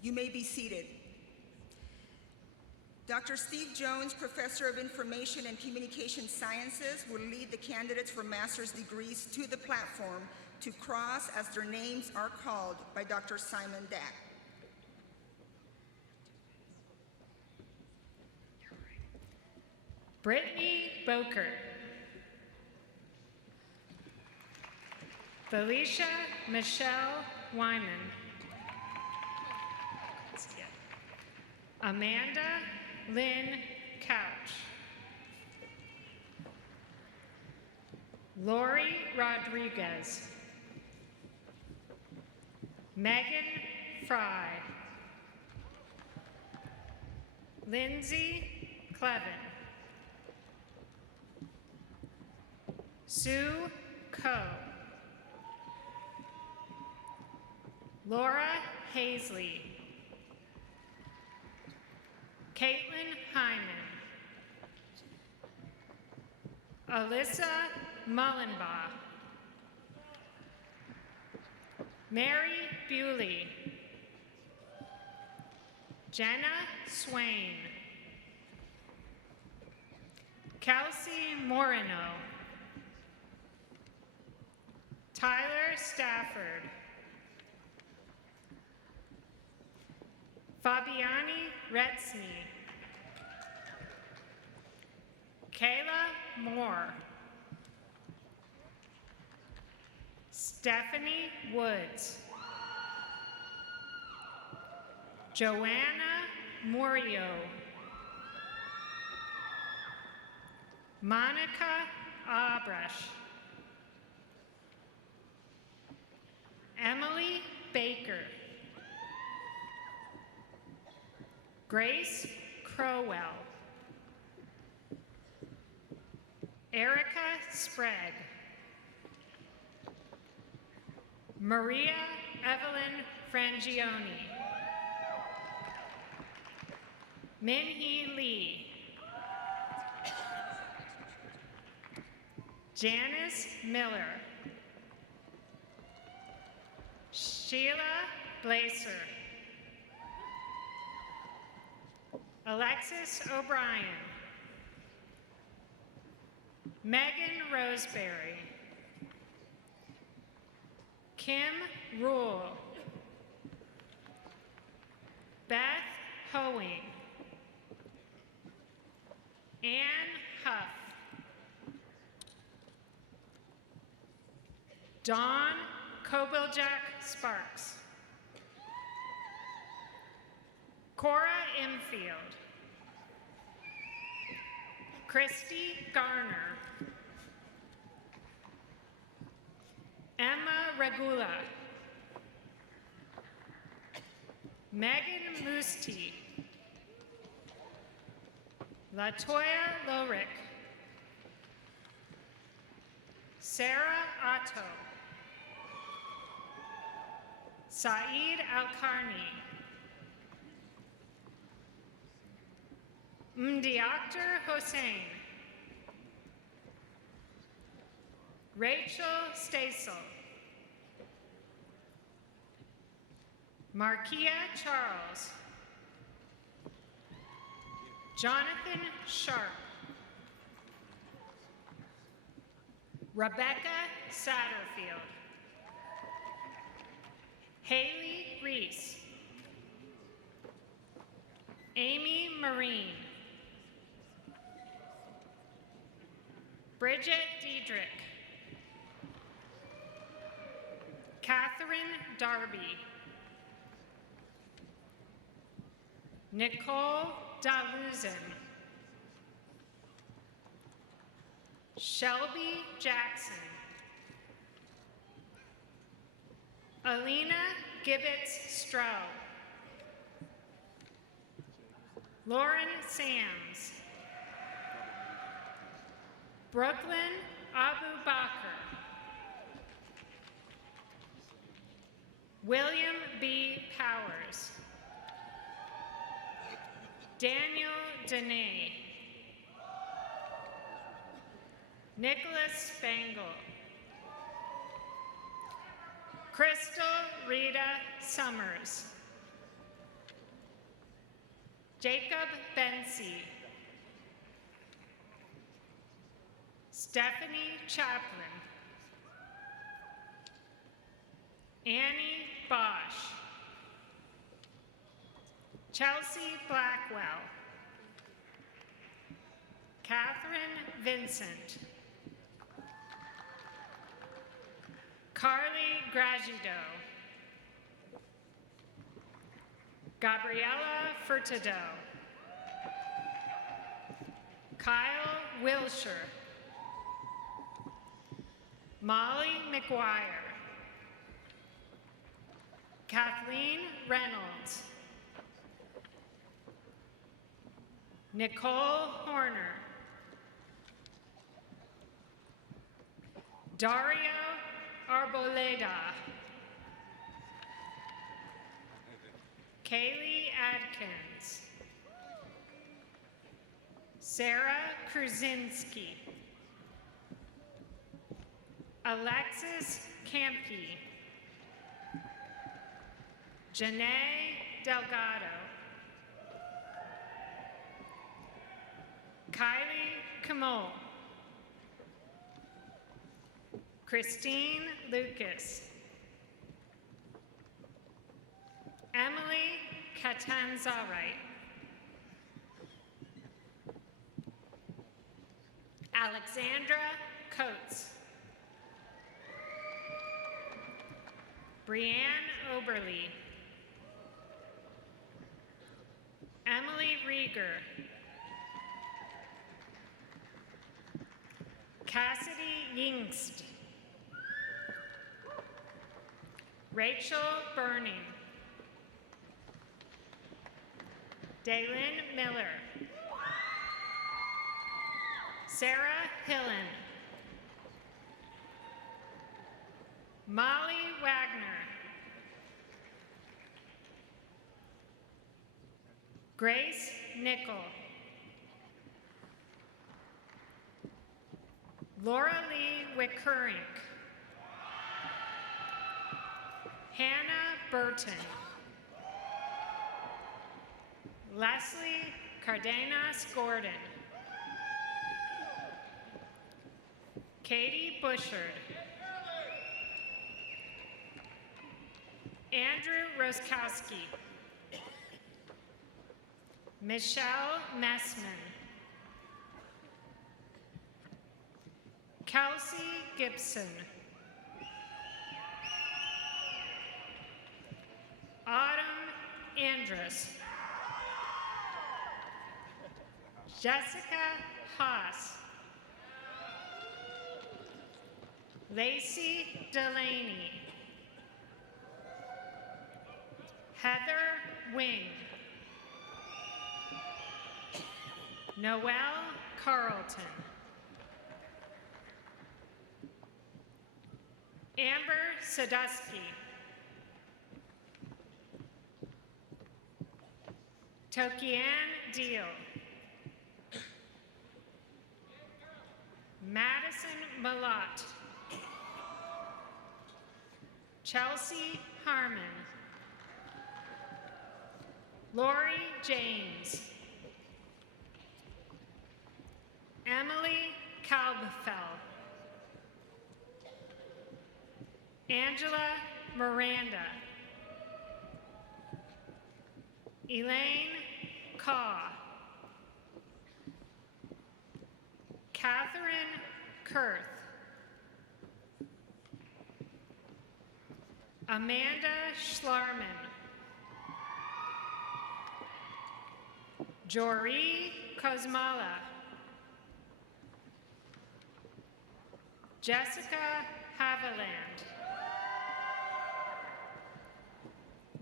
You may be seated. Dr. Steve Jones, Professor of Information and Communication Sciences, will lead the candidates for master's degrees to the platform to cross as their names are called by Dr. Simon Dack. Brittany Boker. Felicia Michelle Wyman. Amanda Lynn Couch. Lori Rodriguez. Megan Fry. Lindsay Clevin. Sue Coe. Laura Hazley. Caitlin Hyman. Alyssa Mullenbaugh. Mary Bewley. Jenna Swain. Kelsey Moreno. Tyler Stafford. Fabiani Retzny. Kayla Moore. Stephanie Woods. Joanna Morio. Monica Abrush. Emily Baker. Grace Crowell. Erica Sprague. Maria Evelyn Frangioni. Minhee Lee. Janice Miller. Sheila Blaser. Alexis O'Brien. Megan Roseberry. Kim Rule. Beth Hoeing. Ann Huff. Dawn Kobeljak Sparks. Cora Infield. Christy Garner. Emma Regula. Megan Musti. Latoya Lorick. Sarah Otto, Saeed Al-Karni, Mdiakter Hossein, Rachel Stasel, Markia Charles, Jonathan Sharp, Rebecca Satterfield, Haley Reese, Amy Marine, Bridget Diedrich, Catherine Darby, Nicole Daluzen, Shelby Jackson, Alina Gibbets-Stroh, Lauren Sams, Brooklyn Abu Bakr, William B. Powers, Daniel Dene, Nicholas Spangle, Crystal Rita Summers, Jacob Bensi, Stephanie Chaplin, Annie Bosch, Chelsea Blackwell, Catherine Vincent, Carly Gragido, Gabriella Furtado, Kyle Wilshire, Molly McGuire, Kathleen Reynolds, Nicole Horner, Dario Arboleda, Kaylee Adkins, Sarah Krasinski, Alexis Campi, Janae Delgado, Kylie Kamol, Christine Lucas, Emily Catanzarite, Alexandra Coates, Brianne Oberly, Emily Rieger, Cassidy Yingst, Rachel Burning, Daylin Miller, Sarah Hillen, Molly Wagner, Grace Nickel, Laura Lee Wickerink, Hannah Burton, Leslie Cardenas Gordon, Katie Bushard, Andrew Roskowski, Michelle Messman, Kelsey Gibson, Autumn Andrus, Jessica Haas, Lacey Delaney, Heather Wing, Noelle Carlton, Amber Sadusky. Tokian Deal. Madison Malott. Chelsea Harmon. Lori James. Emily Kalbfell. Angela Miranda. Elaine Kaw. Catherine Kurth. Amanda Schlarman. Jory Kosmala. Jessica Haviland.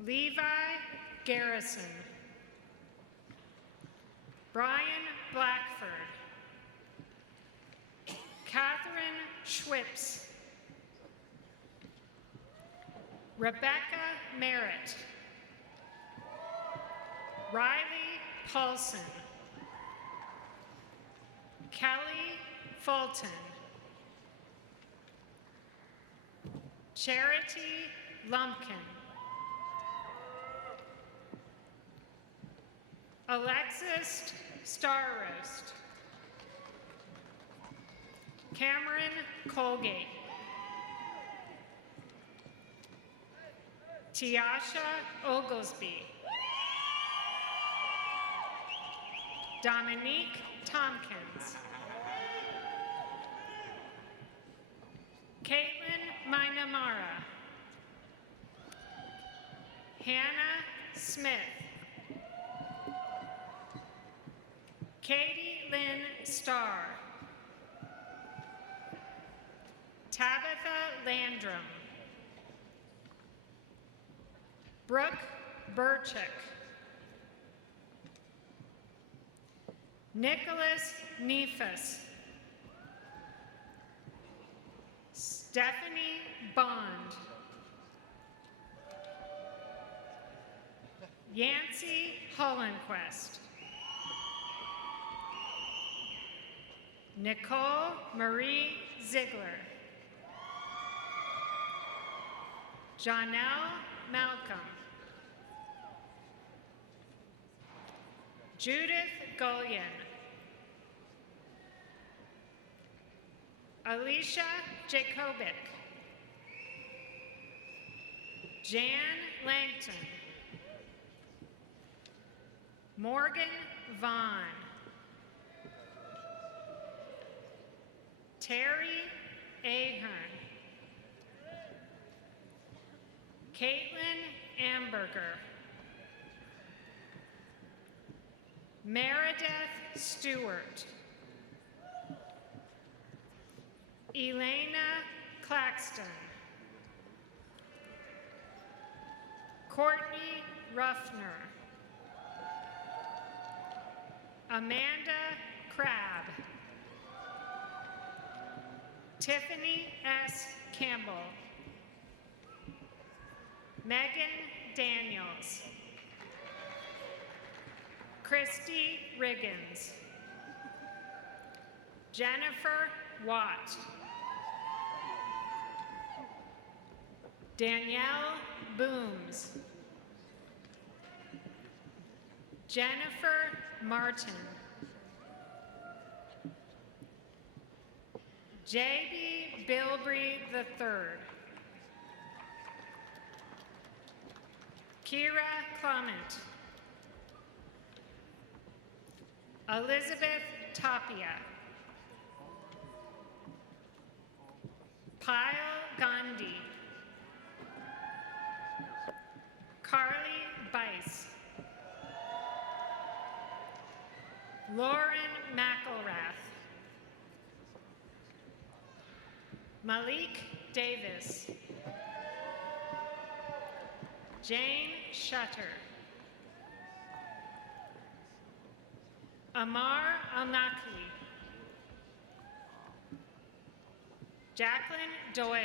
Levi Garrison. Brian Blackford. Catherine Schwipps. Rebecca Merritt. Riley Paulson. Kelly Fulton. Charity Lumpkin. Alexis Starroast. Cameron Colgate. Tiasha Oglesby. Dominique Tompkins. Caitlin Mainamara. Hannah Smith. Katie Lynn Starr. Tabitha Landrum. Brooke Burchick. Nicholas Neefus. Stephanie Bond. Yancy Hollenquist. Nicole Marie Ziegler. Janelle Malcolm. Judith Gullion. Alicia Jacobic. Jan Langton. Morgan Vaughn. Terry Ahern. Caitlin Amberger. Meredith Stewart. Elena Claxton. Courtney Ruffner. Amanda Crabb. Tiffany S. Campbell. Megan Daniels. Christy Riggins. Jennifer Watt. Danielle Booms. Jennifer Martin. J.B. Bilbrey III. Kira Clement. Elizabeth Tapia. Pyle Gandhi. Carly Bice. Lauren McElrath. Malik Davis. Jane Shutter. Amar Al-Nakli. Jacqueline Doyle.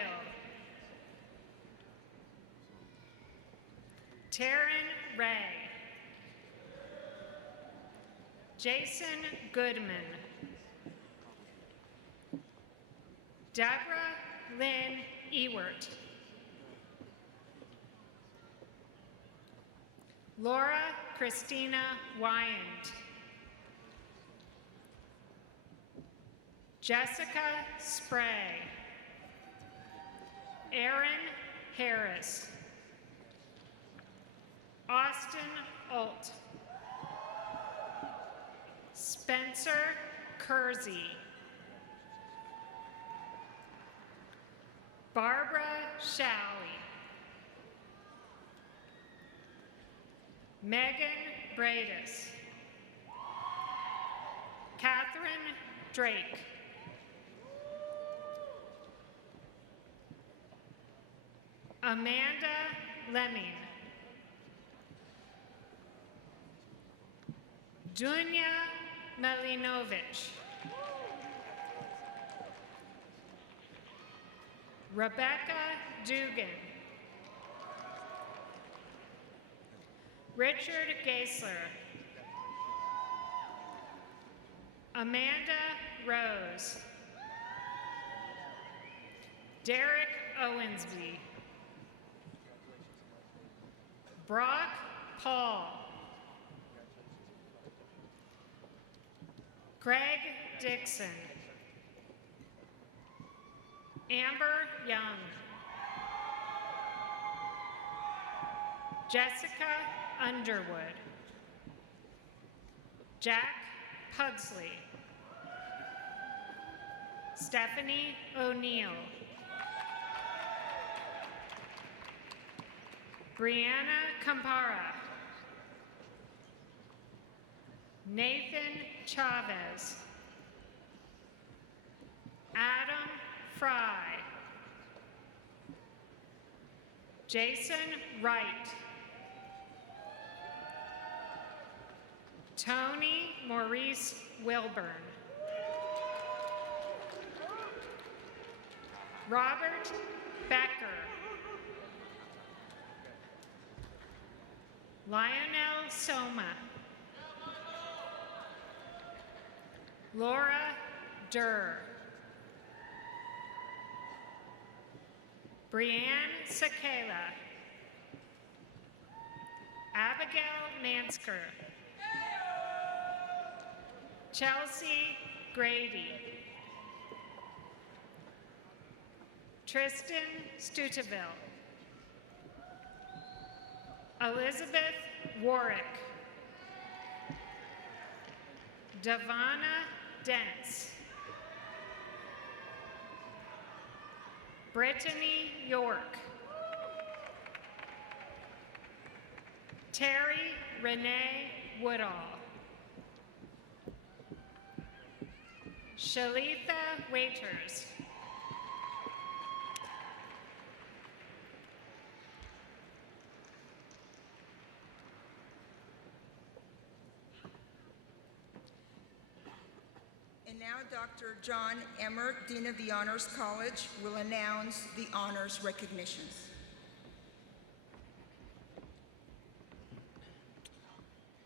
Taryn Ray. Jason Goodman. Deborah Lynn Ewert. Laura Christina Wyand. Jessica Spray. Aaron Harris. Austin Alt. Spencer Kersey. Barbara Shalley. Megan Bradis. Catherine Drake. Amanda Lemming. Dunya Malinovich. Rebecca Dugan. Richard Geisler. Amanda Rose. Derek Owensby. Brock Paul. Greg Dixon. Amber Young. Jessica Underwood. Jack Pugsley. Stephanie O'Neill. Brianna Campara. Nathan Chavez. Adam Fry. Jason Wright. Tony Maurice Wilburn. Robert Becker. Lionel Soma. Laura Durr. Brianne Sakela. Abigail Mansker. Chelsea Grady. Tristan Stuteville. Elizabeth Warwick. Davana Dents. Brittany York. Terry Renee Woodall. Shalitha Waiters. And now Dr. John Emmert, Dean of the Honors College, will announce the honors recognitions.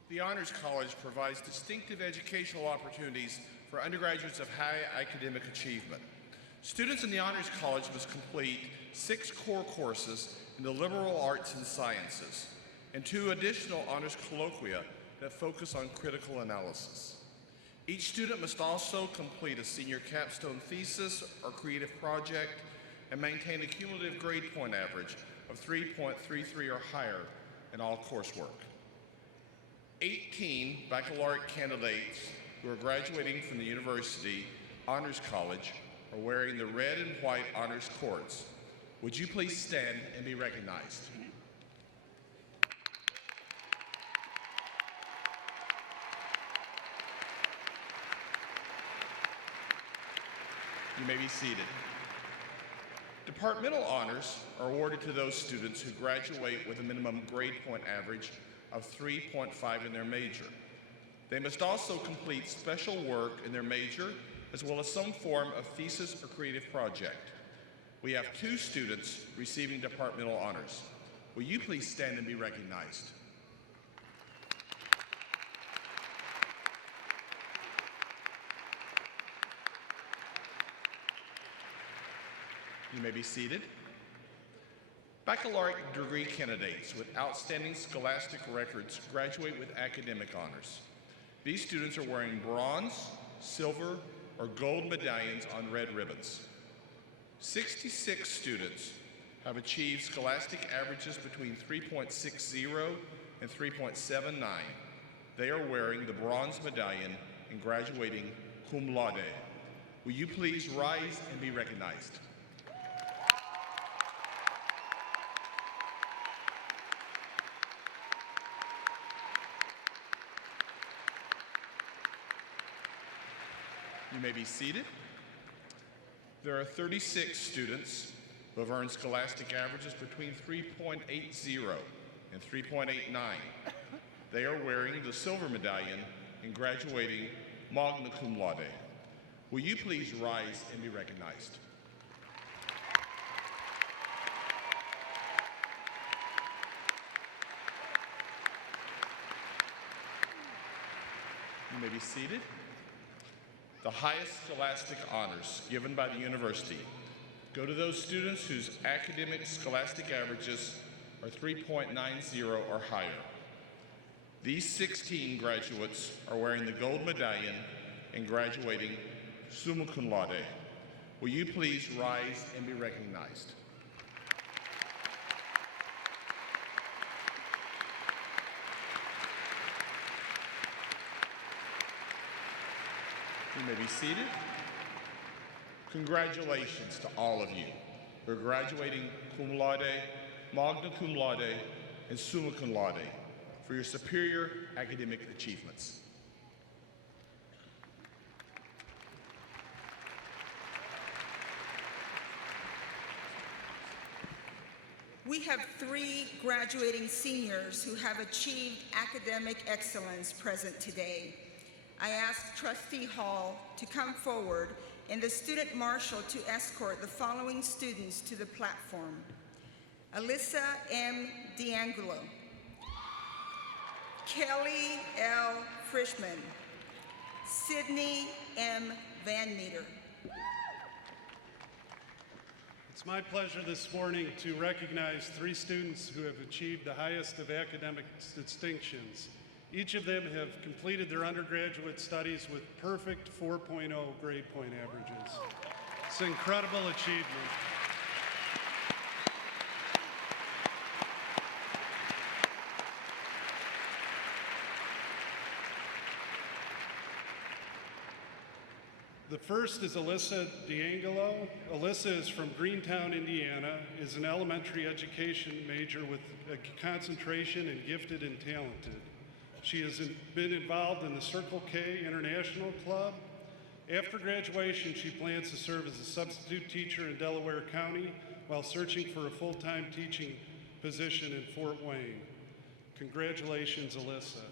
The Honors College provides distinctive educational opportunities for undergraduates of high academic achievement. Students in the Honors College must complete 6 core courses in the liberal arts and sciences, and 2 additional honors colloquia that focus on critical analysis. Each student must also complete a senior capstone thesis or creative project and maintain a cumulative grade point average of 3.33 or higher in all coursework. 18 baccalaureate candidates who are graduating from the University Honors College are wearing the red and white honors cords. Would you please stand and be recognized? You may be seated. Departmental honors are awarded to those students who graduate with a minimum grade point average of 3.5 in their major. They must also complete special work in their major, as well as some form of thesis or creative project. We have 2 students receiving departmental honors. Will you please stand and be recognized? You may be seated. Baccalaureate degree candidates with outstanding scholastic records graduate with academic honors. These students are wearing bronze, silver, or gold medallions on red ribbons. 66 students have achieved scholastic averages between 3.60 and 3.79. They are wearing the bronze medallion and graduating cum laude. Will you please rise and be recognized? You may be seated. There are 36 students who have earned scholastic averages between 3.80 and 3.89. They are wearing the silver medallion and graduating magna cum laude. Will you please rise and be recognized? You may be seated. The highest scholastic honors given by the university go to those students whose academic scholastic averages are 3.90 or higher. These 16 graduates are wearing the gold medallion and graduating summa cum laude. Will you please rise and be recognized? You may be seated. Congratulations to all of you who are graduating cum laude, magna cum laude, and summa cum laude for your superior academic achievements. We have 3 graduating seniors who have achieved academic excellence present today. I ask Trustee Hall to come forward and the student marshal to escort the following students to the platform. Alyssa M. D'Angelo, Kelly L. Frischman, Sydney M. Van Meter. It's my pleasure this morning to recognize 3 students who have achieved the highest of academic distinctions. Each of them have completed their undergraduate studies with perfect 4.0 grade point averages. It's an incredible achievement. The first is Alyssa D'Angelo. Alyssa is from Greentown, Indiana, is an elementary education major with a concentration in gifted and talented. She has been involved in the Circle K International Club. After graduation, she plans to serve as a substitute teacher in Delaware County while searching for a full-time teaching position in Fort Wayne. Congratulations, Alyssa.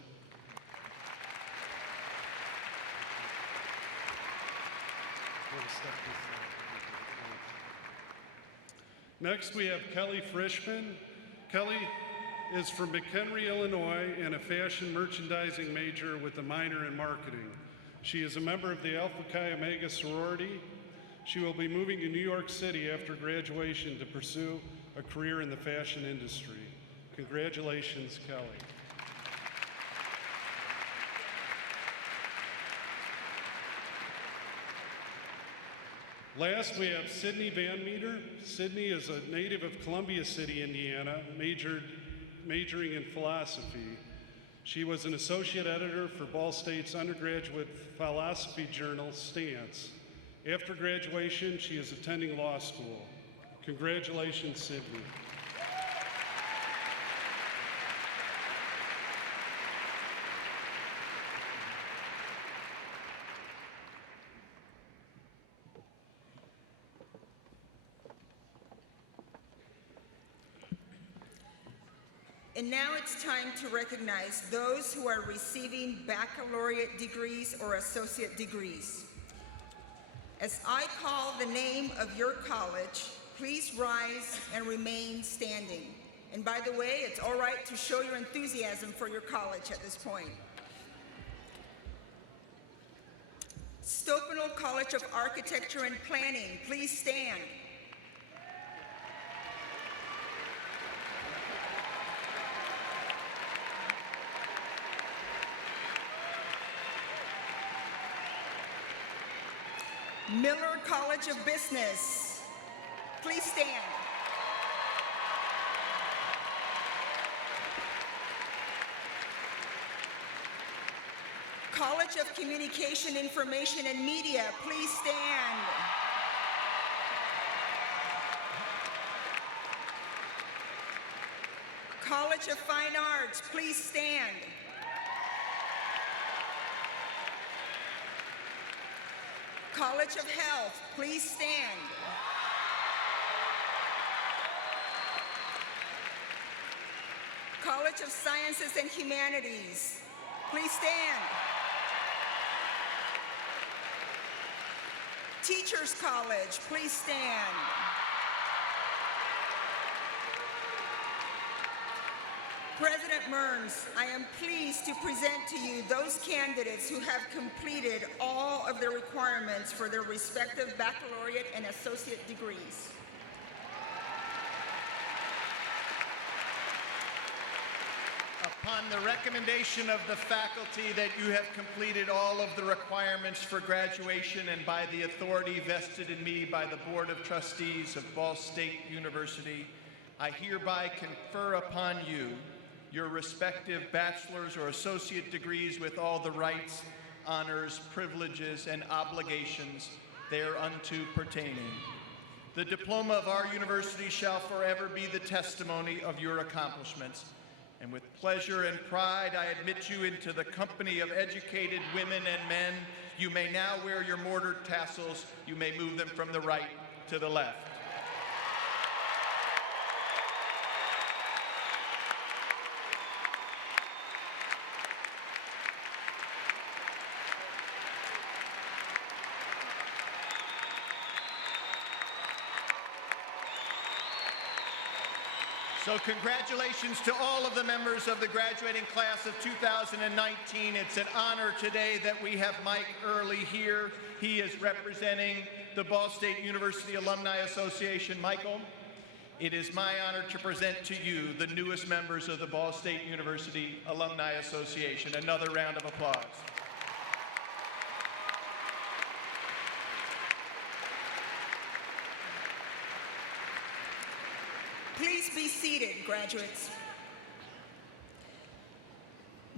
Next, we have Kelly Frischman. Kelly is from McHenry, Illinois, and a fashion merchandising major with a minor in marketing. She is a member of the Alpha Chi Omega sorority. She will be moving to New York City after graduation to pursue a career in the fashion industry. Congratulations, Kelly. Last, we have Sydney Van Meter. Sydney is a native of Columbia City, Indiana, majoring in philosophy. She was an associate editor for Ball State's undergraduate philosophy journal, Stance. After graduation, she is attending law school. Congratulations, Sydney. And now it's time to recognize those who are receiving baccalaureate degrees or associate degrees. As I call the name of your college, please rise and remain standing. And by the way, it's all right to show your enthusiasm for your college at this point. Stoupenal College of Architecture and Planning, please stand. Miller College of Business, please stand. College of Communication, Information, and Media, please stand. College of Fine Arts, please stand. College of Health, please stand. College of Sciences and Humanities, please stand. Teachers College, please stand. President Mearns, I am pleased to present to you those candidates who have completed all of the requirements for their respective baccalaureate and associate degrees. Upon the recommendation of the faculty that you have completed all of the requirements for graduation and by the authority vested in me by the Board of Trustees of Ball State University, I hereby confer upon you your respective bachelor's or associate degrees with all the rights, honors, privileges, and obligations thereunto pertaining. The diploma of our university shall forever be the testimony of your accomplishments. And with pleasure and pride, I admit you into the company of educated women and men. You may now wear your mortar tassels. You may move them from the right to the left. So congratulations to all of the members of the graduating class of 2019. It's an honor today that we have Mike Early here. He is representing the Ball State University Alumni Association. Michael, it is my honor to present to you the newest members of the Ball State University Alumni Association. Another round of applause. Please be seated, graduates.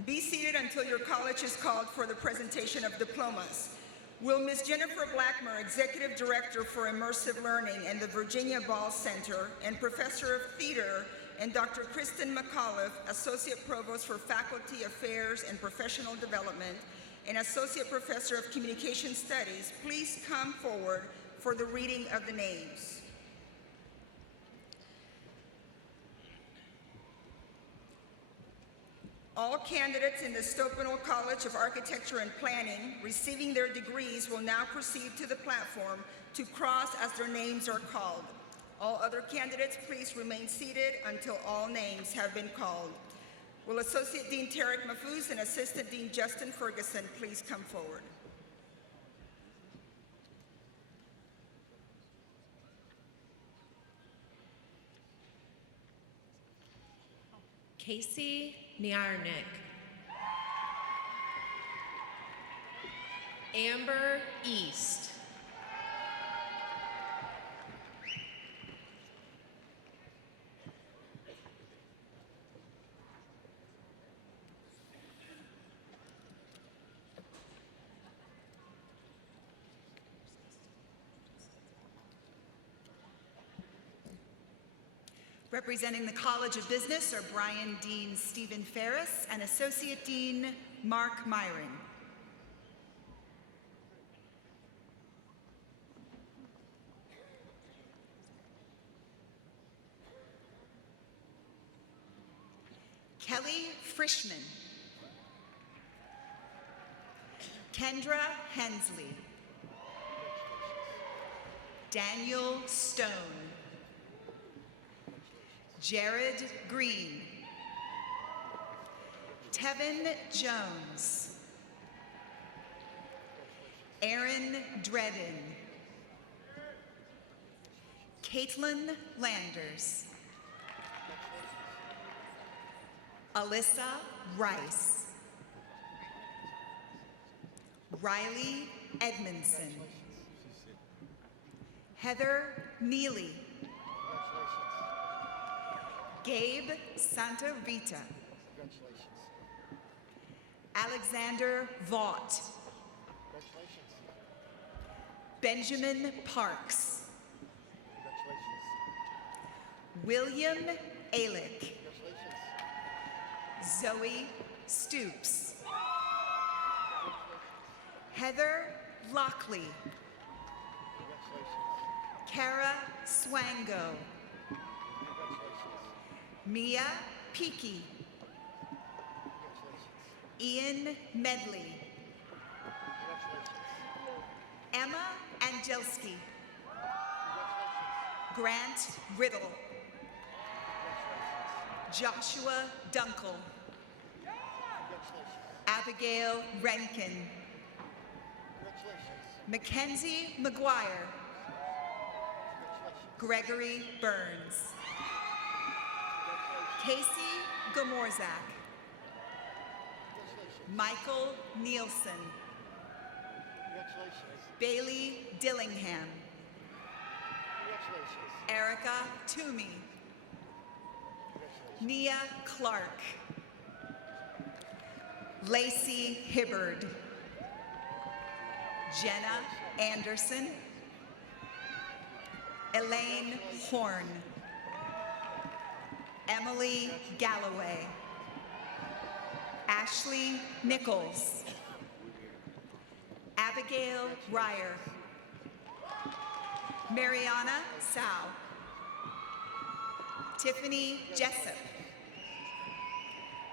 Be seated until your college is called for the presentation of diplomas. Will Ms. Jennifer Blackmer, Executive Director for Immersive Learning and the Virginia Ball Center and Professor of Theater, and Dr. Kristen McAuliffe, Associate Provost for Faculty Affairs and Professional Development and Associate Professor of Communication Studies, please come forward for the reading of the names. All candidates in the Stoupenal College of Architecture and Planning receiving their degrees will now proceed to the platform to cross as their names are called. All other candidates, please remain seated until all names have been called. Will Associate Dean Tarek Mahfouz and Assistant Dean Justin Ferguson please come forward? Casey Niarnik. Amber East. Representing the College of Business are Brian Dean Stephen Ferris and Associate Dean Mark Myron. Kelly Frischman. Kendra Hensley. Daniel Stone. Jared Green, Tevin Jones, Aaron Dredden, Caitlin Landers, Alyssa Rice, Riley Edmondson, Heather Neely, Gabe Santa Rita, Alexander Vaught, Benjamin Parks, William Alick, Zoe Stoops, Heather Lockley, Kara Swango, Mia Peaky, Ian Medley, Emma Angelski, Grant Riddle, Joshua Dunkel, Abigail Renkin, Mackenzie McGuire, Gregory Burns, Casey Gomorzak, Michael Nielsen, Bailey Dillingham, Erica Toomey, Nia Clark, Lacey Hibbard, Jenna Anderson, Elaine Horn, Emily Galloway, Ashley Nichols, Abigail Ryer, Mariana Sau, Tiffany Jessup,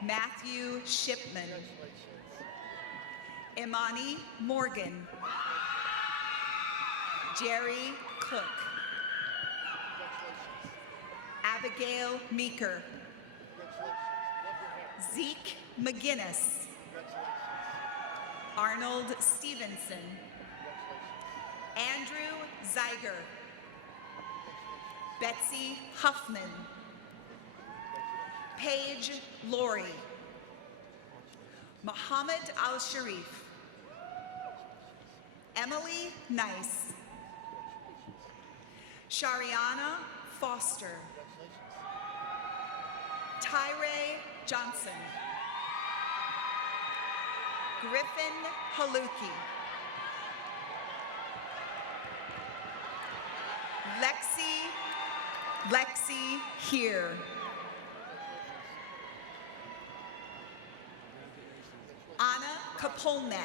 Matthew Shipman, Imani Morgan, Jerry Cook, Abigail Meeker, Zeke McGinnis, Arnold Stevenson, Andrew Zeiger, Betsy Huffman, Paige Laurie, Muhammad Al-Sharif, Emily Nice, Shariana Foster, Tyre Johnson, Griffin Haluki, Lexi Here, Anna Kapolnek,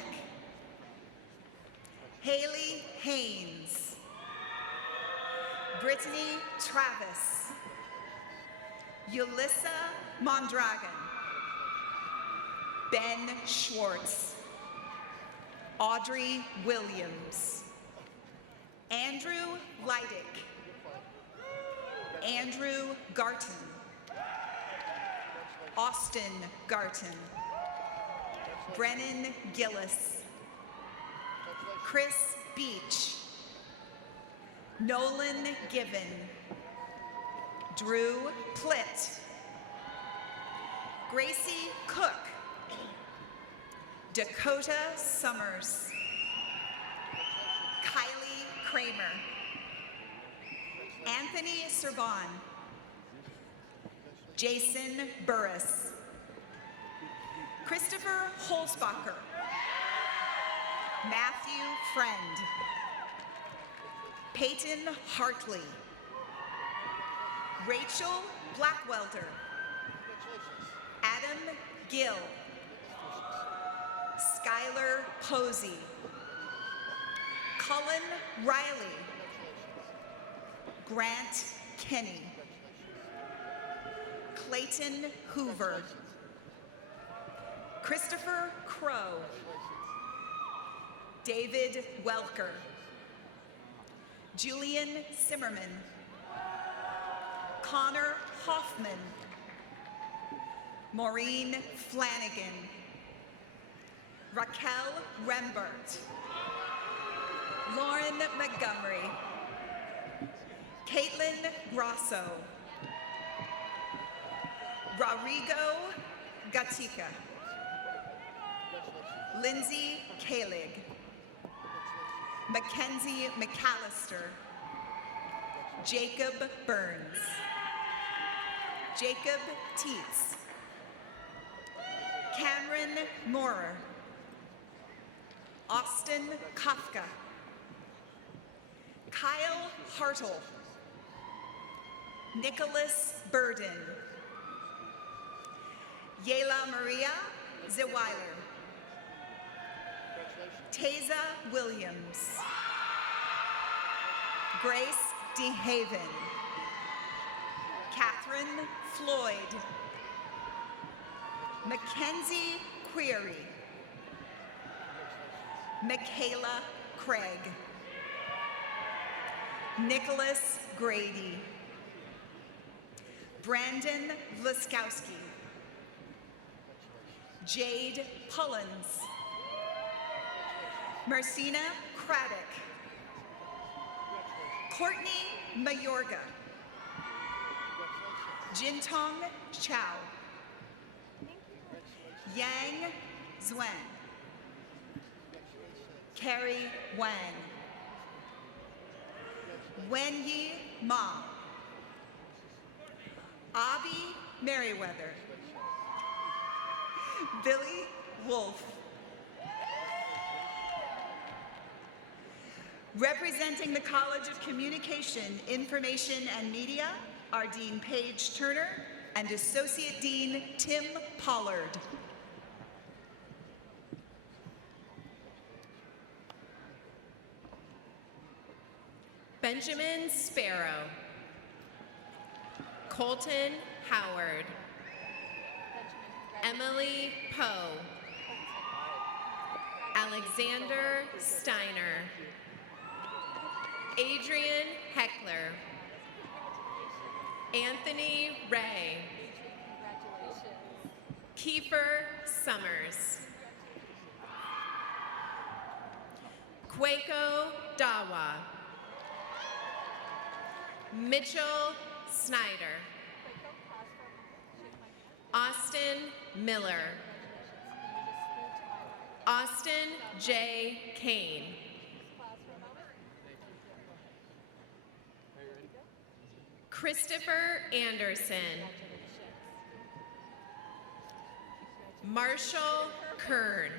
Haley Haynes, Brittany Travis, Yulissa Mondragon, Ben Schwartz, Audrey Williams, Andrew Leidick, Andrew Garton, Austin Garton, Brennan Gillis, Chris Beach, Nolan Given, Drew Plitt, Gracie Cook, Dakota Summers, Kylie Kramer, Anthony Serban, Jason Burris, Christopher Holzbacher, Matthew Friend, Peyton Hartley, Rachel Blackwelder, Adam Gill, Skylar Posey, Cullen Riley, Grant Kenny, Clayton Hoover, Christopher Crow, David Welker, Julian Zimmerman, Connor Hoffman, Maureen Flanagan, Raquel Rembert, Lauren Montgomery, Caitlin Grosso, Rodrigo Gatica, Lindsay Kalig, Mackenzie McAllister, Jacob Burns, Jacob Teets, Cameron Moorer, Austin Kafka, Kyle Hartle, Nicholas Burden, Yela Maria Zeweiler, Taza Williams, Grace DeHaven, Catherine Floyd, Mackenzie Query, Michaela Craig, Nicholas Grady, Brandon Luskowski, Jade Pullins, Marcina Craddock, Courtney Mayorga, Jintong Chow, Yang Zwen, Carrie Wang, Wenyi Ma, Abby Merriweather, Billy Wolf. Representing the College of Communication, Information, and Media are Dean Paige Turner and Associate Dean Tim Pollard. Benjamin Sparrow, Colton Howard, Emily Poe, Alexander Steiner, Adrian Heckler, Anthony Ray, Kiefer Summers, Quako Dawa, Mitchell Snyder, Austin Miller, Austin J. Kane, Christopher Anderson, Marshall Kern,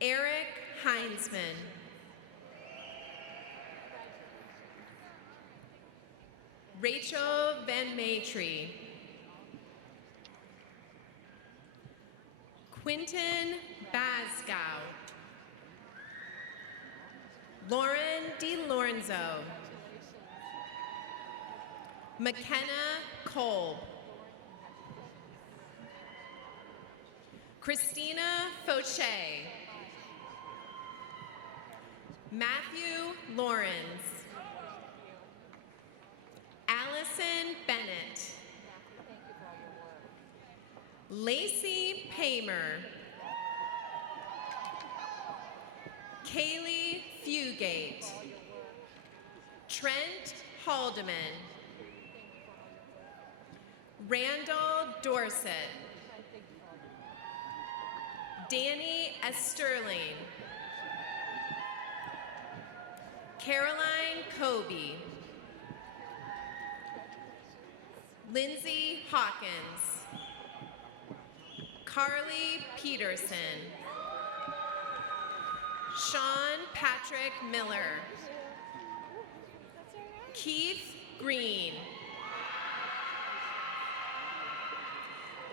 Eric Heinzman, Rachel Van Matry, Quinton Basgow, Lauren DiLorenzo, McKenna Kolb, Christina Fauché, Matthew Lawrence, Allison Bennett, Lacey Paymer, Kaylee Fugate, Trent Haldeman, Randall Dorset, Danny Esterling, Caroline Kobe, Lindsay Hawkins, Carly Peterson, Sean Patrick Miller, Keith Green,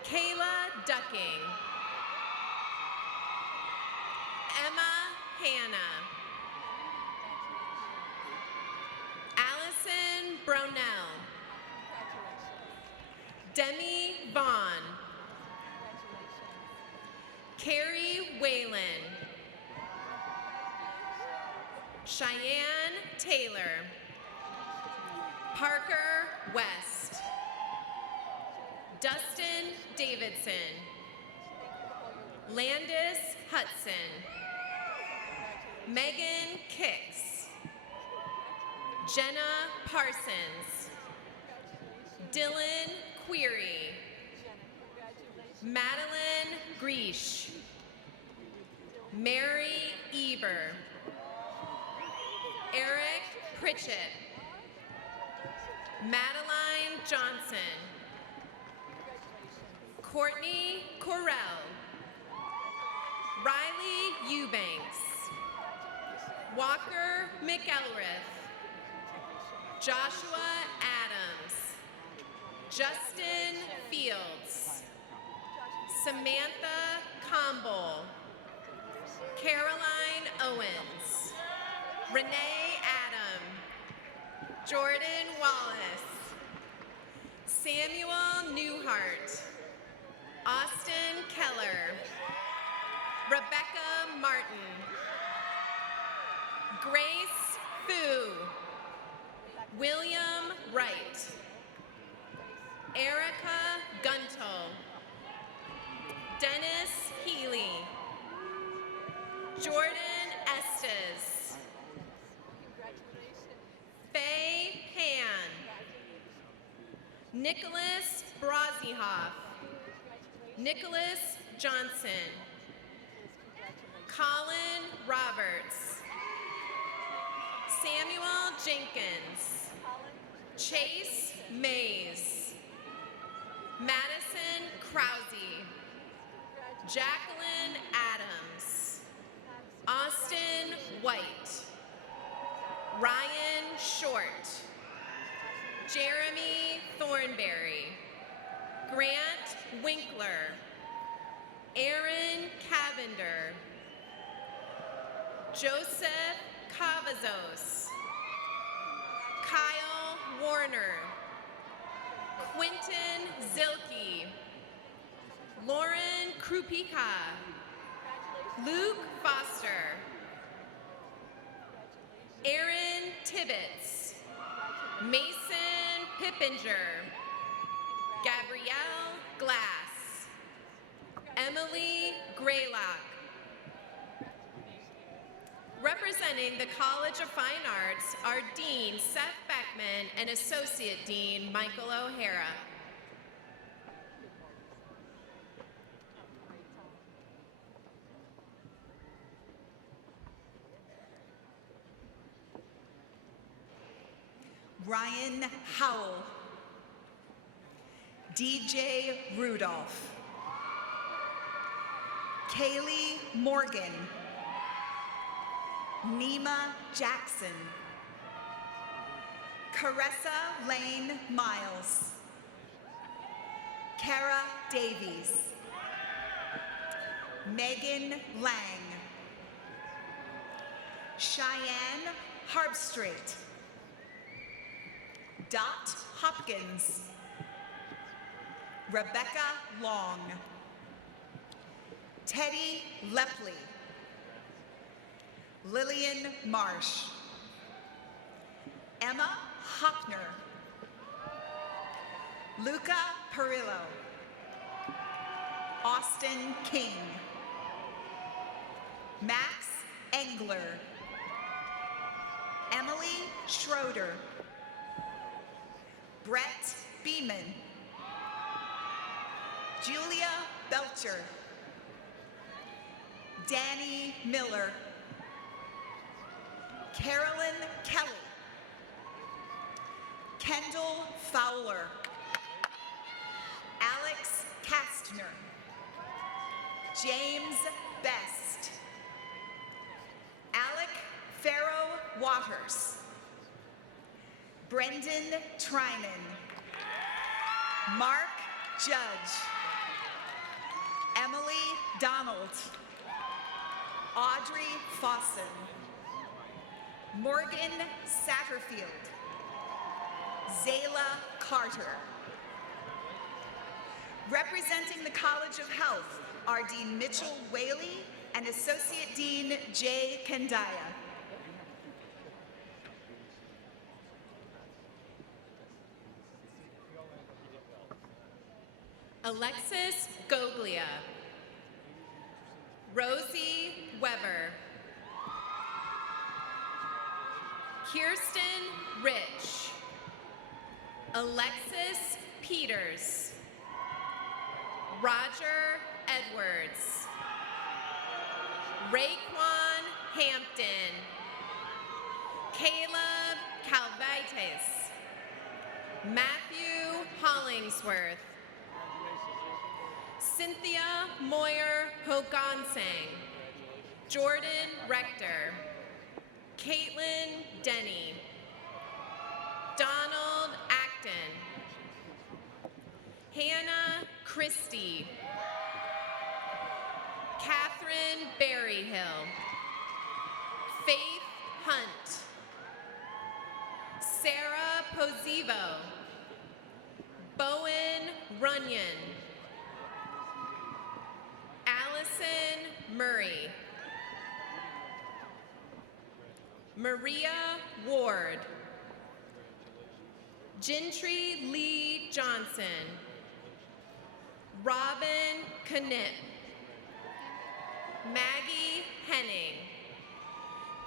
Kayla Ducking, Emma Hanna, Allison Brownell, Demi Vaughn, Carrie Whalen, Cheyenne Taylor, Parker West. Dustin Davidson. Landis Hudson. Megan Kicks. Jenna Parsons. Dylan Query. Madeline Greesh. Mary Eber. Eric Pritchett. Madeline Johnson. Courtney Correll. Riley Eubanks. Walker McElrath. Joshua Adams. Justin Fields. Samantha Comble. Caroline Owens. Renee Adam. Jordan Wallace. Samuel Newhart. Austin Keller. Rebecca Martin. Grace Fu. William Wright. Erica Gunto. Dennis Healy. Jordan Estes. Faye Pan. Nicholas Brazihoff. Nicholas Johnson. Colin Roberts. Samuel Jenkins. Chase Mays. Madison Krause. Jacqueline Adams. Austin White. Ryan Short. Jeremy Thornberry. Grant Winkler. Aaron Cavender. Joseph Cavazos. Kyle Warner. Quentin Zilke. Lauren Krupika. Luke Foster. Aaron Tibbetts. Mason Pippinger. Gabrielle Glass. Emily Graylock. Representing the College of Fine Arts are Dean Seth Beckman and Associate Dean Michael O'Hara. Ryan Howell. DJ Rudolph. Kaylee Morgan. Nima Jackson. Caressa Lane Miles. Kara Davies. Megan Lang. Cheyenne Harbstrait. Dot Hopkins. Rebecca Long. Teddy Lepley. Lillian Marsh. Emma Hoppner. Luca Perillo. Austin King. Max Engler. Emily Schroeder. Brett Beeman. Julia Belcher. Danny Miller. Carolyn Kelly. Kendall Fowler. Alex Kastner. James Best. Alec Farrow Waters. Brendan Trinan. Mark Judge. Emily Donald. Audrey Fossen. Morgan Satterfield. Zayla Carter. Representing the College of Health are Dean Mitchell Whaley and Associate Dean Jay Kendaya. Alexis Goglia. Rosie Weber. Kirsten Rich. Alexis Peters. Roger Edwards. Raekwon Hampton. Caleb Calvites. Matthew Hollingsworth. Cynthia Moyer Hogansang. Jordan Rector. Caitlin Denny. Donald Acton. Hannah Christie. Catherine Berryhill. Faith Hunt. Sarah Pozivo. Bowen Runyon. Allison Murray. Maria Ward. Gentry Lee Johnson. Robin Knipp. Maggie Henning.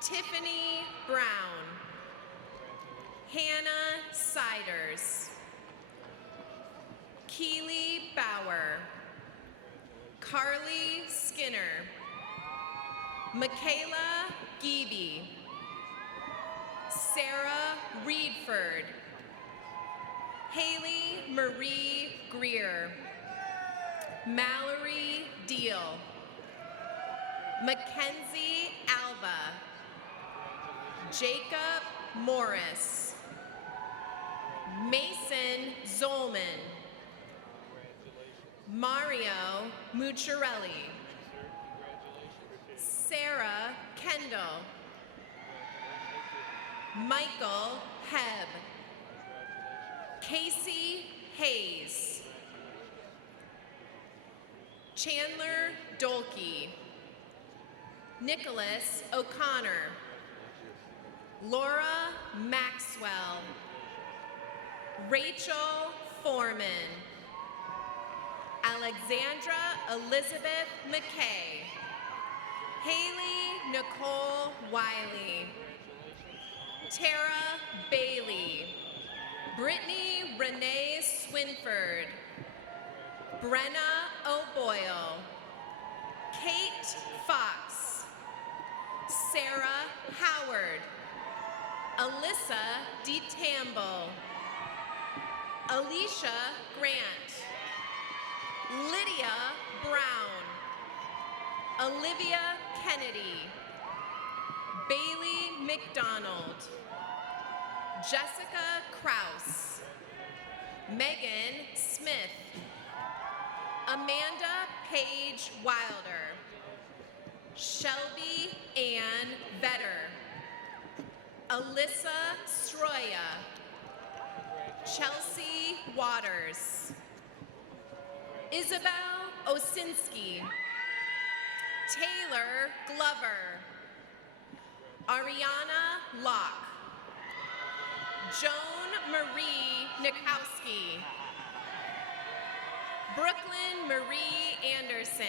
Tiffany Brown. Hannah Siders. Keely Bauer. Carly Skinner. Michaela Geeby. Sarah Reedford. Haley Marie Greer. Mallory Deal. Mackenzie Alba. Jacob Morris. Mason Zolman. Mario Mucciarelli. Sarah Kendall. Michael Hebb. Casey Hayes. Chandler Dolkey. Nicholas O'Connor. Laura Maxwell. Rachel Foreman. Alexandra Elizabeth McKay. Haley Nicole Wiley. Tara Bailey. Brittany Renee Swinford. Brenna O'Boyle. Kate Fox. Sarah Howard. Alyssa DeTambo. Alicia Grant. Lydia Brown. Olivia Kennedy. Bailey McDonald. Jessica Kraus. Megan Smith. Amanda Page Wilder. Shelby Ann Vetter. Alyssa Stroya. Chelsea Waters. Isabel Osinski. Taylor Glover. Ariana Locke. Joan Marie Nikowski. Brooklyn Marie Anderson.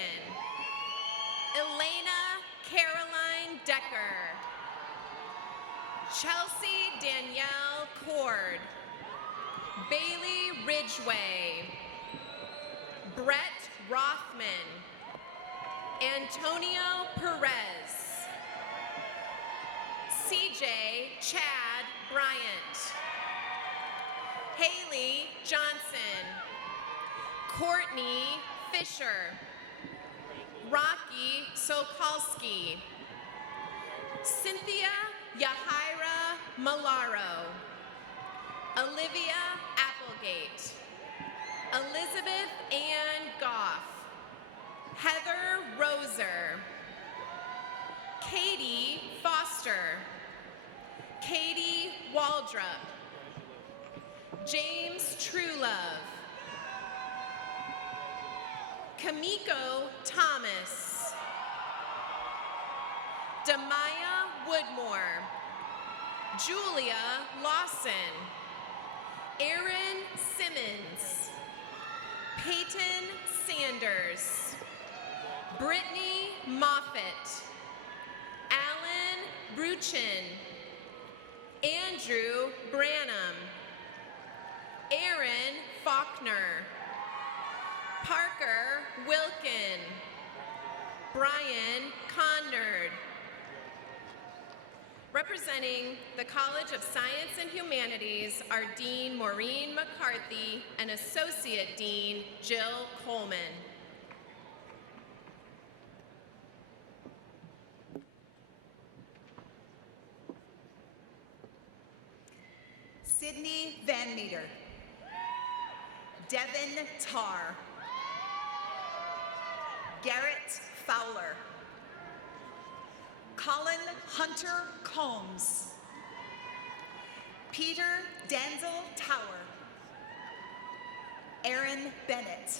Elena Caroline Decker. Chelsea Danielle Cord. Bailey Ridgway. Brett Rothman. Antonio Perez. CJ Chad Bryant. Haley Johnson. Courtney Fisher. Rocky Sokolsky. Cynthia Yahira Malaro. Olivia Applegate. Elizabeth Ann Goff. Heather Roser. Katie Foster. Katie Waldrop. James Truelove. Kamiko Thomas. Damaya Woodmore. Julia Lawson. Erin Simmons. Peyton Sanders, Brittany Moffett, Alan Bruchin, Andrew Branham, Aaron Faulkner, Parker Wilkin, Brian Connard. Representing the College of Science and Humanities are Dean Maureen McCarthy and Associate Dean Jill Coleman. Sydney Van Meter, Devin Tarr, Garrett Fowler, Colin Hunter Combs, Peter Danzel Tower, Aaron Bennett,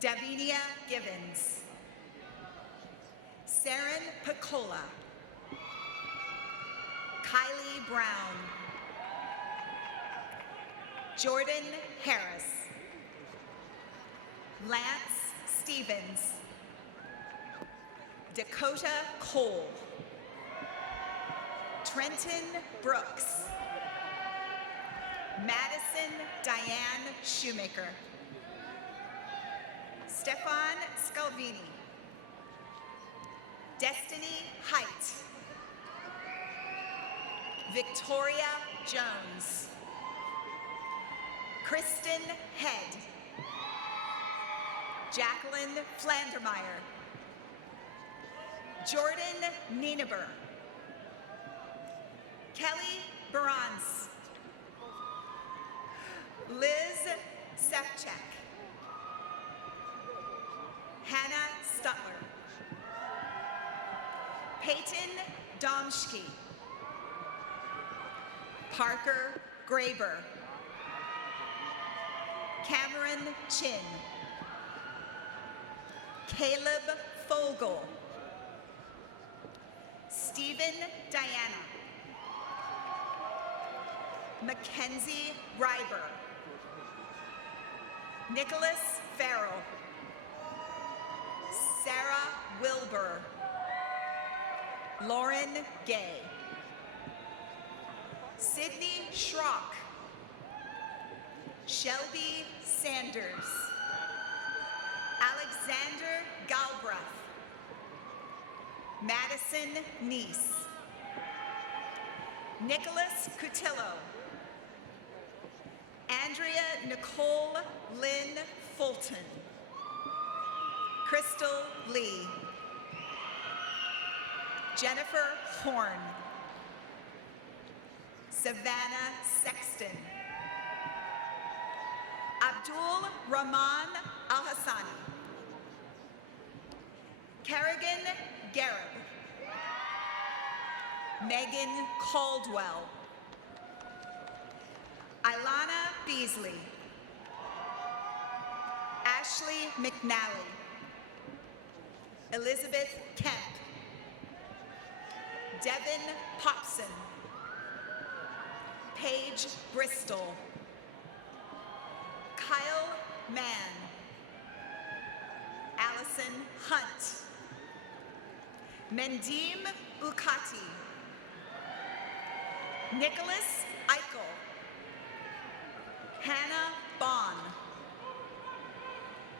Davinia Givens, Saren Picola, Kylie Brown, Jordan Harris, Lance Stevens, Dakota Cole, Trenton Brooks, Madison Diane Shoemaker, Stefan Scalvini, Destiny Height, Victoria Jones, Kristen Head, Jacqueline Flandermeyer, Jordan Nienaber, Kelly Barans, Liz Sefcek, Hannah Stutler, Peyton Domschke, Parker Graber, Cameron Chin, Caleb Fogel, Stephen Diana, Mackenzie Reiber, Nicholas Farrell, Sarah Wilbur, Lauren Gay, Sydney Schrock, Shelby Sanders, Alexander Galbraith, Madison Neese, Nicholas Cutillo, Andrea Nicole Lynn Fulton, Crystal Lee, Jennifer Horn, Savannah Sexton, Abdul Rahman Al-Hassani, Kerrigan Garib, Megan Caldwell, Ilana Beasley, Ashley McNally, Elizabeth Kemp, Devin Popson, Paige Bristol, Kyle Mann, Allison Hunt, Mendim Ukati, Nicholas Eichel, Hannah Bond,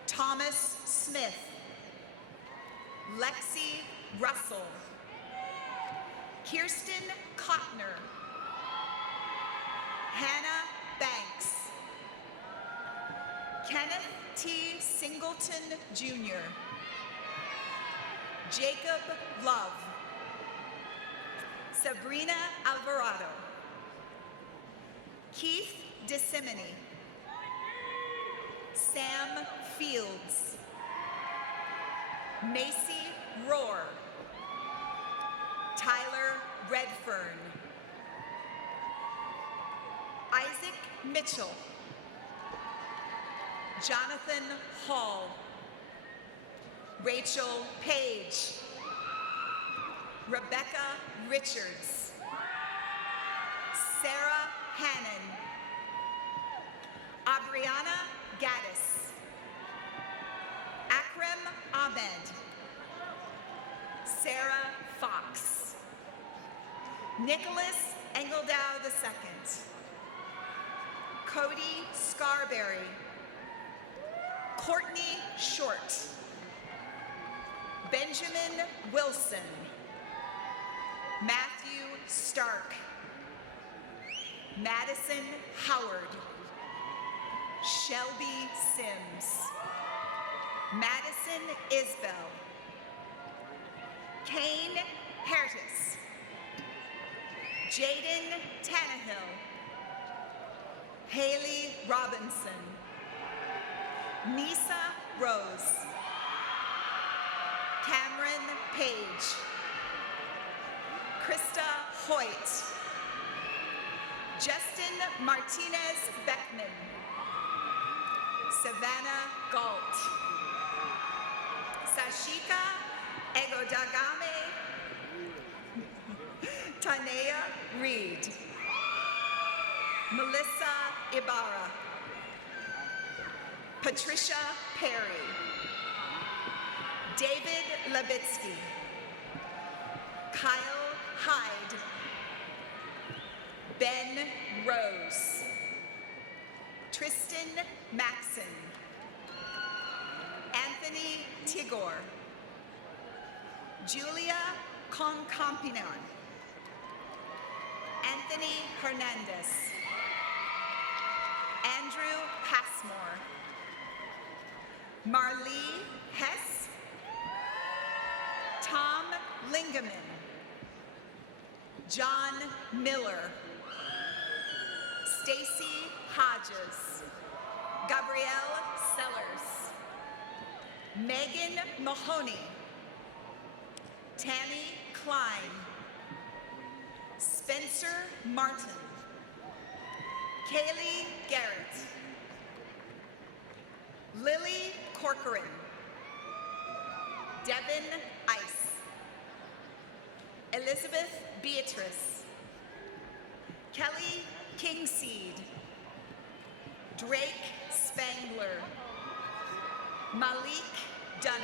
Thomas Smith, Lexi Russell, Kirsten Kottner, Hannah Banks, Kenneth T. Singleton Jr., Jacob Love, Sabrina Alvarado, Keith DeSimony, Sam Fields, Macy Rohr, Tyler Redfern, Isaac Mitchell, Jonathan Hall, Rachel Page, Rebecca Richards, Sarah Hannon, Aubrey Ariana Gaddis. Akram Ahmed. Sarah Fox. Nicholas Engeldow II. Cody Scarberry. Courtney Short. Benjamin Wilson. Matthew Stark. Madison Howard. Shelby Sims. Madison Isbell. Kane Hertis. Jaden Tannehill. Haley Robinson. Nisa Rose. Cameron Page. Krista Hoyt. Justin Martinez Beckman. Savannah Galt. Sashika Egodagame. Tanea Reed. Melissa Ibarra. Patricia Perry. David Levitsky. Kyle Hyde. Ben Rose. Tristan Maxon. Anthony Tigor. Julia Concampinon. Anthony Hernandez. Andrew Passmore. Marlee Hess. Tom Lingaman. John Miller. Stacy Hodges. Gabrielle Sellers. Megan Mahoney. Tammy Klein. Spencer Martin. Kaylee Garrett. Lily Corcoran. Devin Ice. Elizabeth Beatrice. Kelly Kingseed. Drake Spangler. Malik Dunner.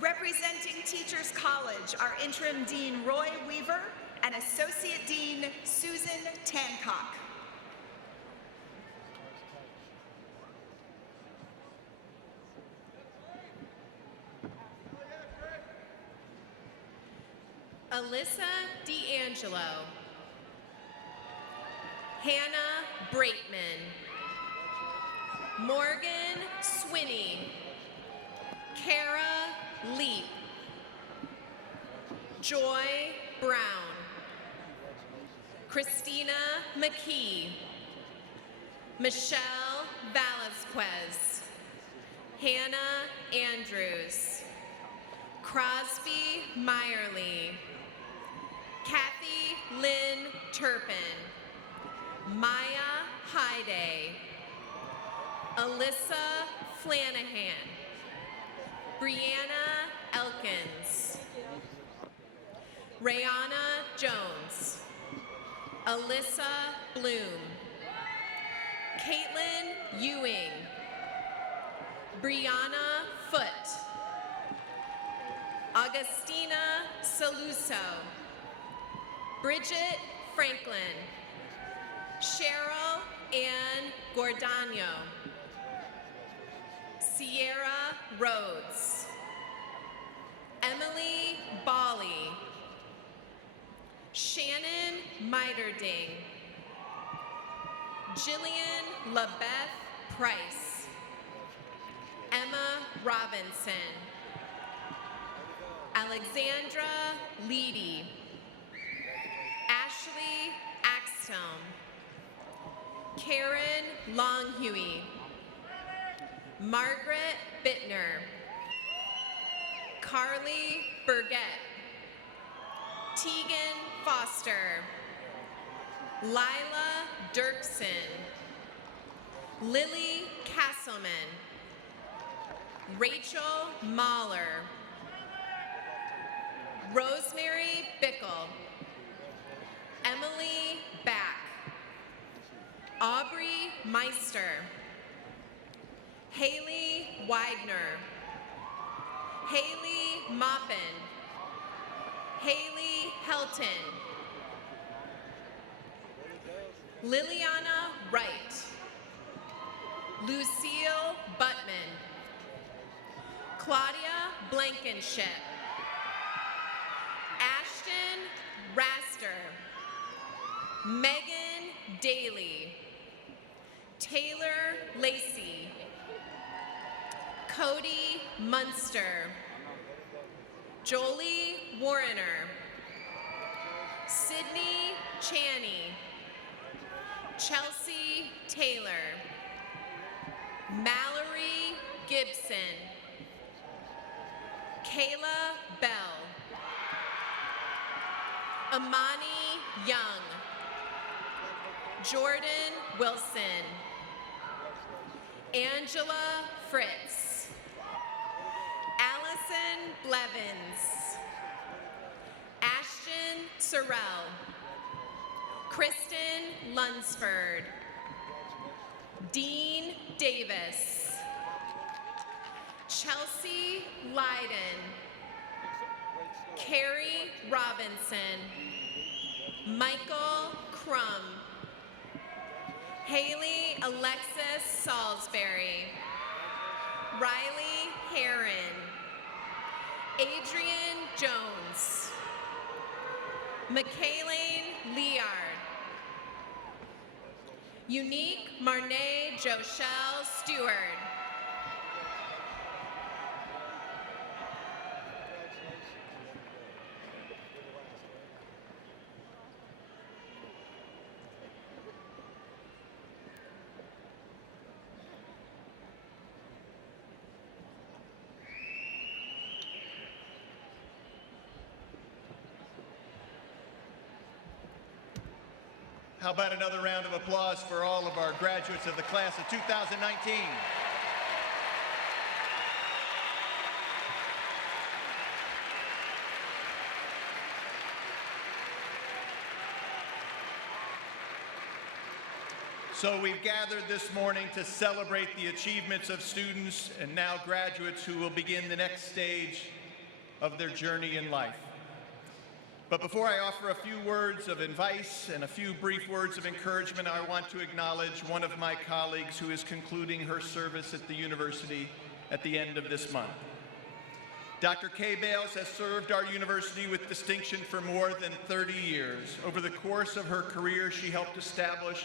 Representing Teachers College are Interim Dean Roy Weaver and Associate Dean Susan Tancock. Alyssa D'Angelo. Hannah Braitman. Morgan Swinney. Kara Leap. Joy Brown. Christina McKee. Michelle Velasquez. Hannah Andrews. Crosby Meyerly. Kathy Lynn Turpin. Maya Hyde. Alyssa Flanahan. Brianna Elkins. Rayana Jones. Alyssa Bloom. Caitlin Ewing. Brianna Foote. Augustina Saluso. Bridget Franklin. Cheryl Ann Gordano. Sierra Rhodes. Emily Bali. Shannon Miterding. Jillian LaBeth Price. Emma Robinson. Alexandra Leedy. Ashley Axtome. Karen Longhuey. Margaret Bittner. Carly Burgett. Tegan Foster. Lila Dirksen. Lily Castleman. Rachel Mahler. Rosemary Bickle. Emily Back. Meister, Haley Widener, Haley Moppin, Haley Helton, Liliana Wright, Lucille Buttman, Claudia Blankenship, Ashton Raster, Megan Daly, Taylor Lacey, Cody Munster, Jolie Warrener, Sydney Chaney, Chelsea Taylor, Mallory Gibson, Kayla Bell, Amani Young, Jordan Wilson, Angela Fritz, Allison Blevins, Ashton Sorrell, Kristen Lunsford, Dean Davis, Chelsea Lyden, Carrie Robinson, Michael Crum, Haley Alexis Salisbury, Riley Herron, Adrian Jones, Michaeline Liard, Unique Marnay Jochelle Stewart, How about another round of applause for all of our graduates of the class of 2019? So we've gathered this morning to celebrate the achievements of students and now graduates who will begin the next stage of their journey in life. But before I offer a few words of advice and a few brief words of encouragement, I want to acknowledge one of my colleagues who is concluding her service at the university at the end of this month. Dr. Kay Bales has served our university with distinction for more than 30 years. Over the course of her career, she helped establish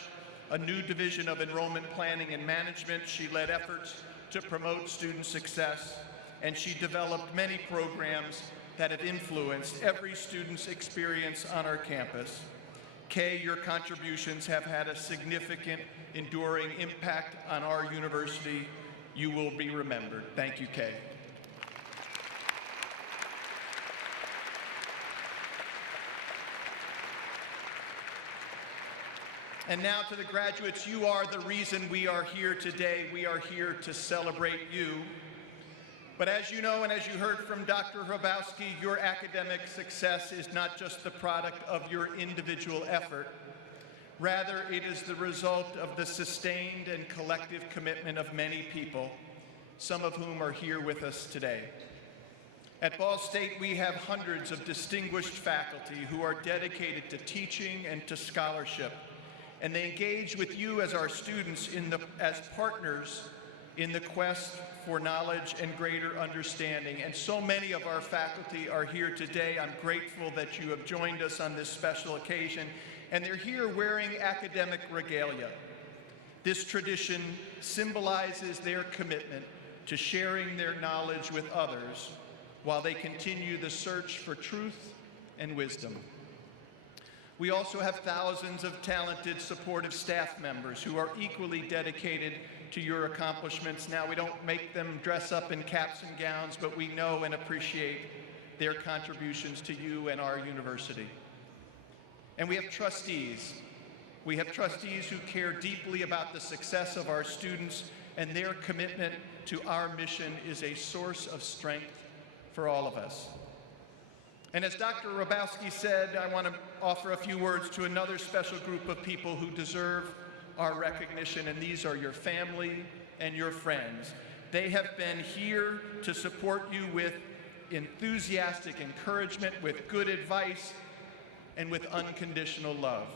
a new division of enrollment planning and management. She led efforts to promote student success, and she developed many programs that have influenced every student's experience on our campus. Kay, your contributions have had a significant, enduring impact on our university. You will be remembered. Thank you, Kay. And now to the graduates, you are the reason we are here today. We are here to celebrate you. But as you know, and as you heard from Dr. Hrabowski, your academic success is not just the product of your individual effort. Rather, it is the result of the sustained and collective commitment of many people, some of whom are here with us today. At Ball State, we have hundreds of distinguished faculty who are dedicated to teaching and to scholarship, and they engage with you as our students as partners in the quest for knowledge and greater understanding. And so many of our faculty are here today. I'm grateful that you have joined us on this special occasion, and they're here wearing academic regalia. This tradition symbolizes their commitment to sharing their knowledge with others while they continue the search for truth and wisdom. We also have thousands of talented, supportive staff members who are equally dedicated to your accomplishments. Now, we don't make them dress up in caps and gowns, but we know and appreciate their contributions to you and our university. And we have trustees. We have trustees who care deeply about the success of our students, and their commitment to our mission is a source of strength for all of us. And as Dr. Hrabowski said, I want to offer a few words to another special group of people who deserve our recognition, and these are your family and your friends. They have been here to support you with enthusiastic encouragement, with good advice, and with unconditional love.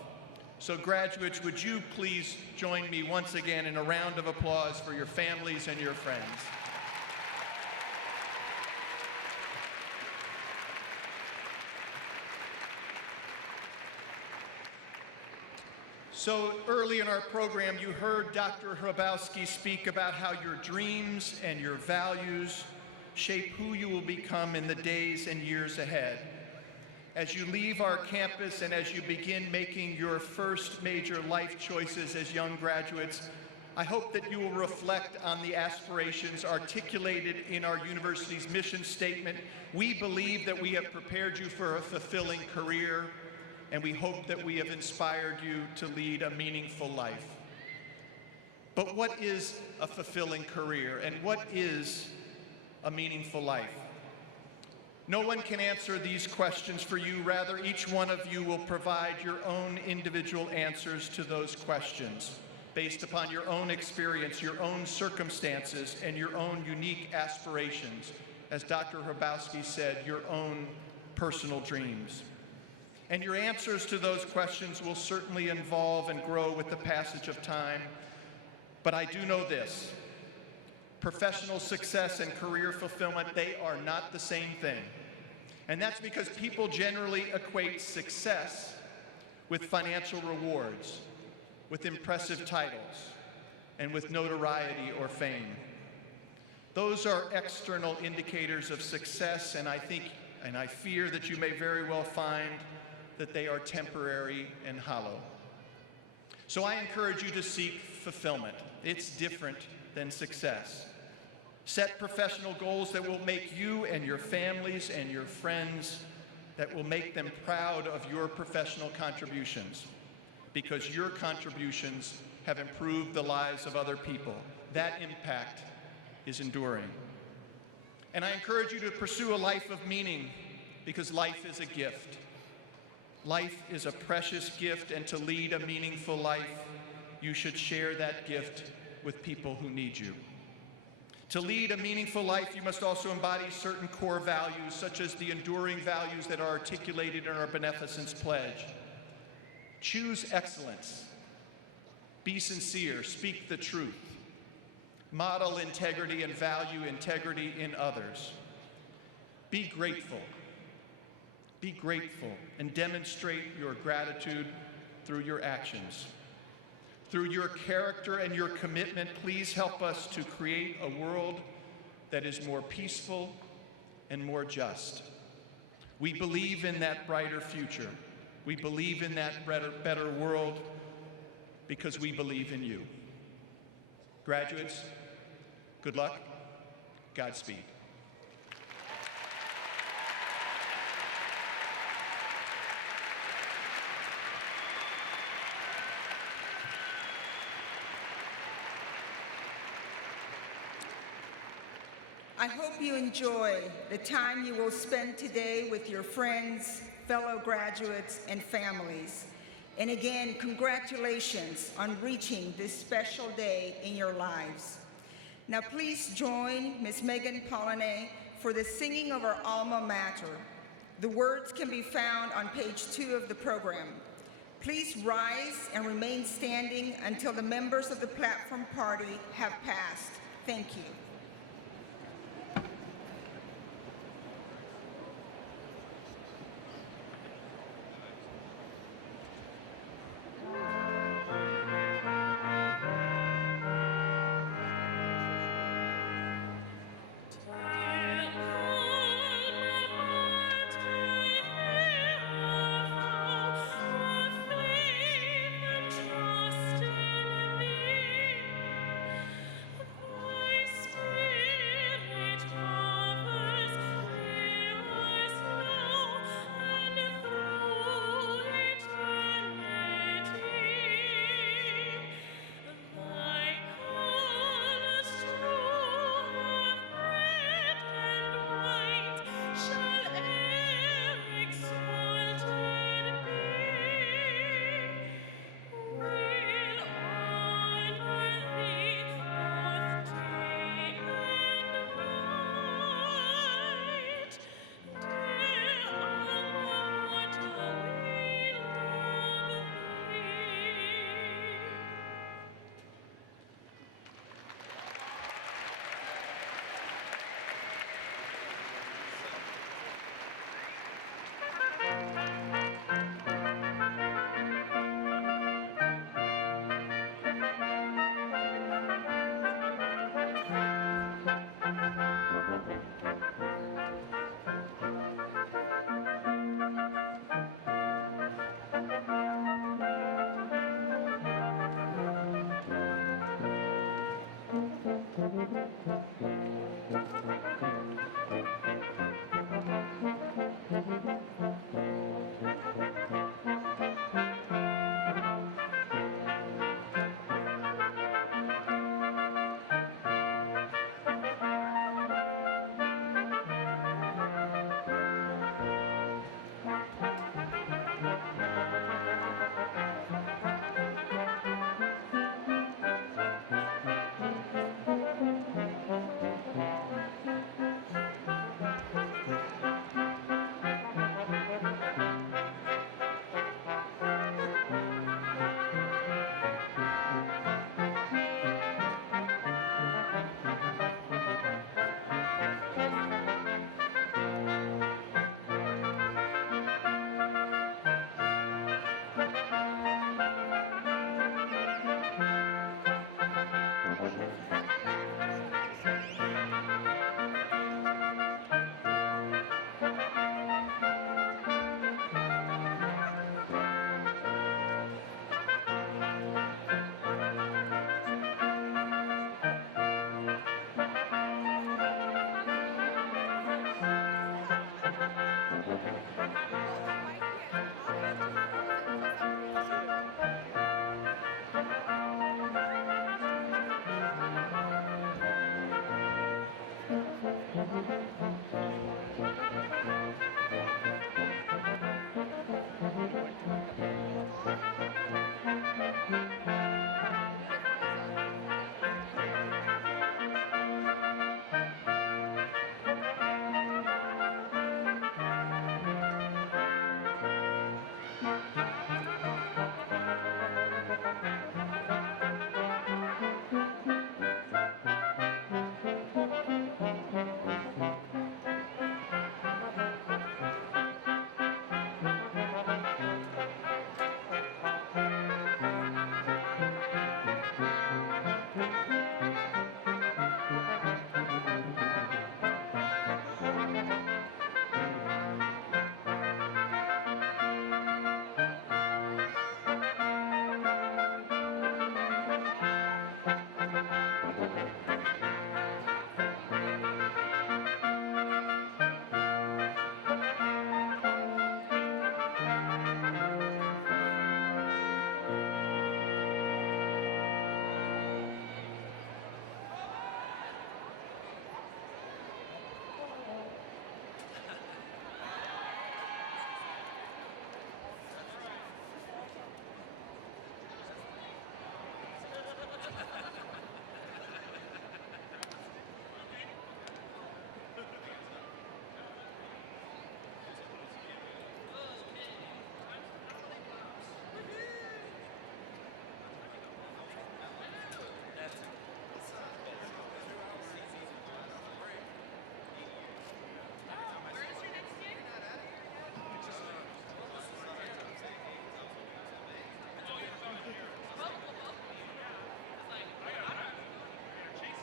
So graduates, would you please join me once again in a round of applause for your families and your friends. So early in our program, you heard Dr. Hrabowski speak about how your dreams and your values shape who you will become in the days and years ahead. As you leave our campus and as you begin making your first major life choices as young graduates, I hope that you will reflect on the aspirations articulated in our university's mission statement. We believe that we have prepared you for a fulfilling career, and we hope that we have inspired you to lead a meaningful life. But what is a fulfilling career, and what is a meaningful life? No one can answer these questions for you. Rather, each one of you will provide your own individual answers to those questions based upon your own experience, your own circumstances, and your own unique aspirations. As Dr. Hrabowski said, your own personal dreams. And your answers to those questions will certainly evolve and grow with the passage of time. But I do know this: professional success and career fulfillment, they are not the same thing. And that's because people generally equate success with financial rewards, with impressive titles, and with notoriety or fame. Those are external indicators of success, and I think, and I fear that you may very well find that they are temporary and hollow. So I encourage you to seek fulfillment. It's different than success. Set professional goals that will make you and your families and your friends, that will make them proud of your professional contributions, because your contributions have improved the lives of other people. That impact is enduring. And I encourage you to pursue a life of meaning, because life is a gift. Life is a precious gift, and to lead a meaningful life, you should share that gift with people who need you. To lead a meaningful life, you must also embody certain core values, such as the enduring values that are articulated in our Beneficence Pledge. Choose excellence. Be sincere. Speak the truth. Model integrity and value integrity in others. Be grateful. Be grateful and demonstrate your gratitude through your actions. Through your character and your commitment, please help us to create a world that is more peaceful and more just. We believe in that brighter future. We believe in that better world because we believe in you. Graduates, good luck. Godspeed. I hope you enjoy the time you will spend today with your friends, fellow graduates, and families. And again, congratulations on reaching this special day in your lives. Now please join Ms. Megan Polonais for the singing of our alma mater. The words can be found on page 2 of the program. Please rise and remain standing until the members of the platform party have passed. Thank you. Trust in thee, thy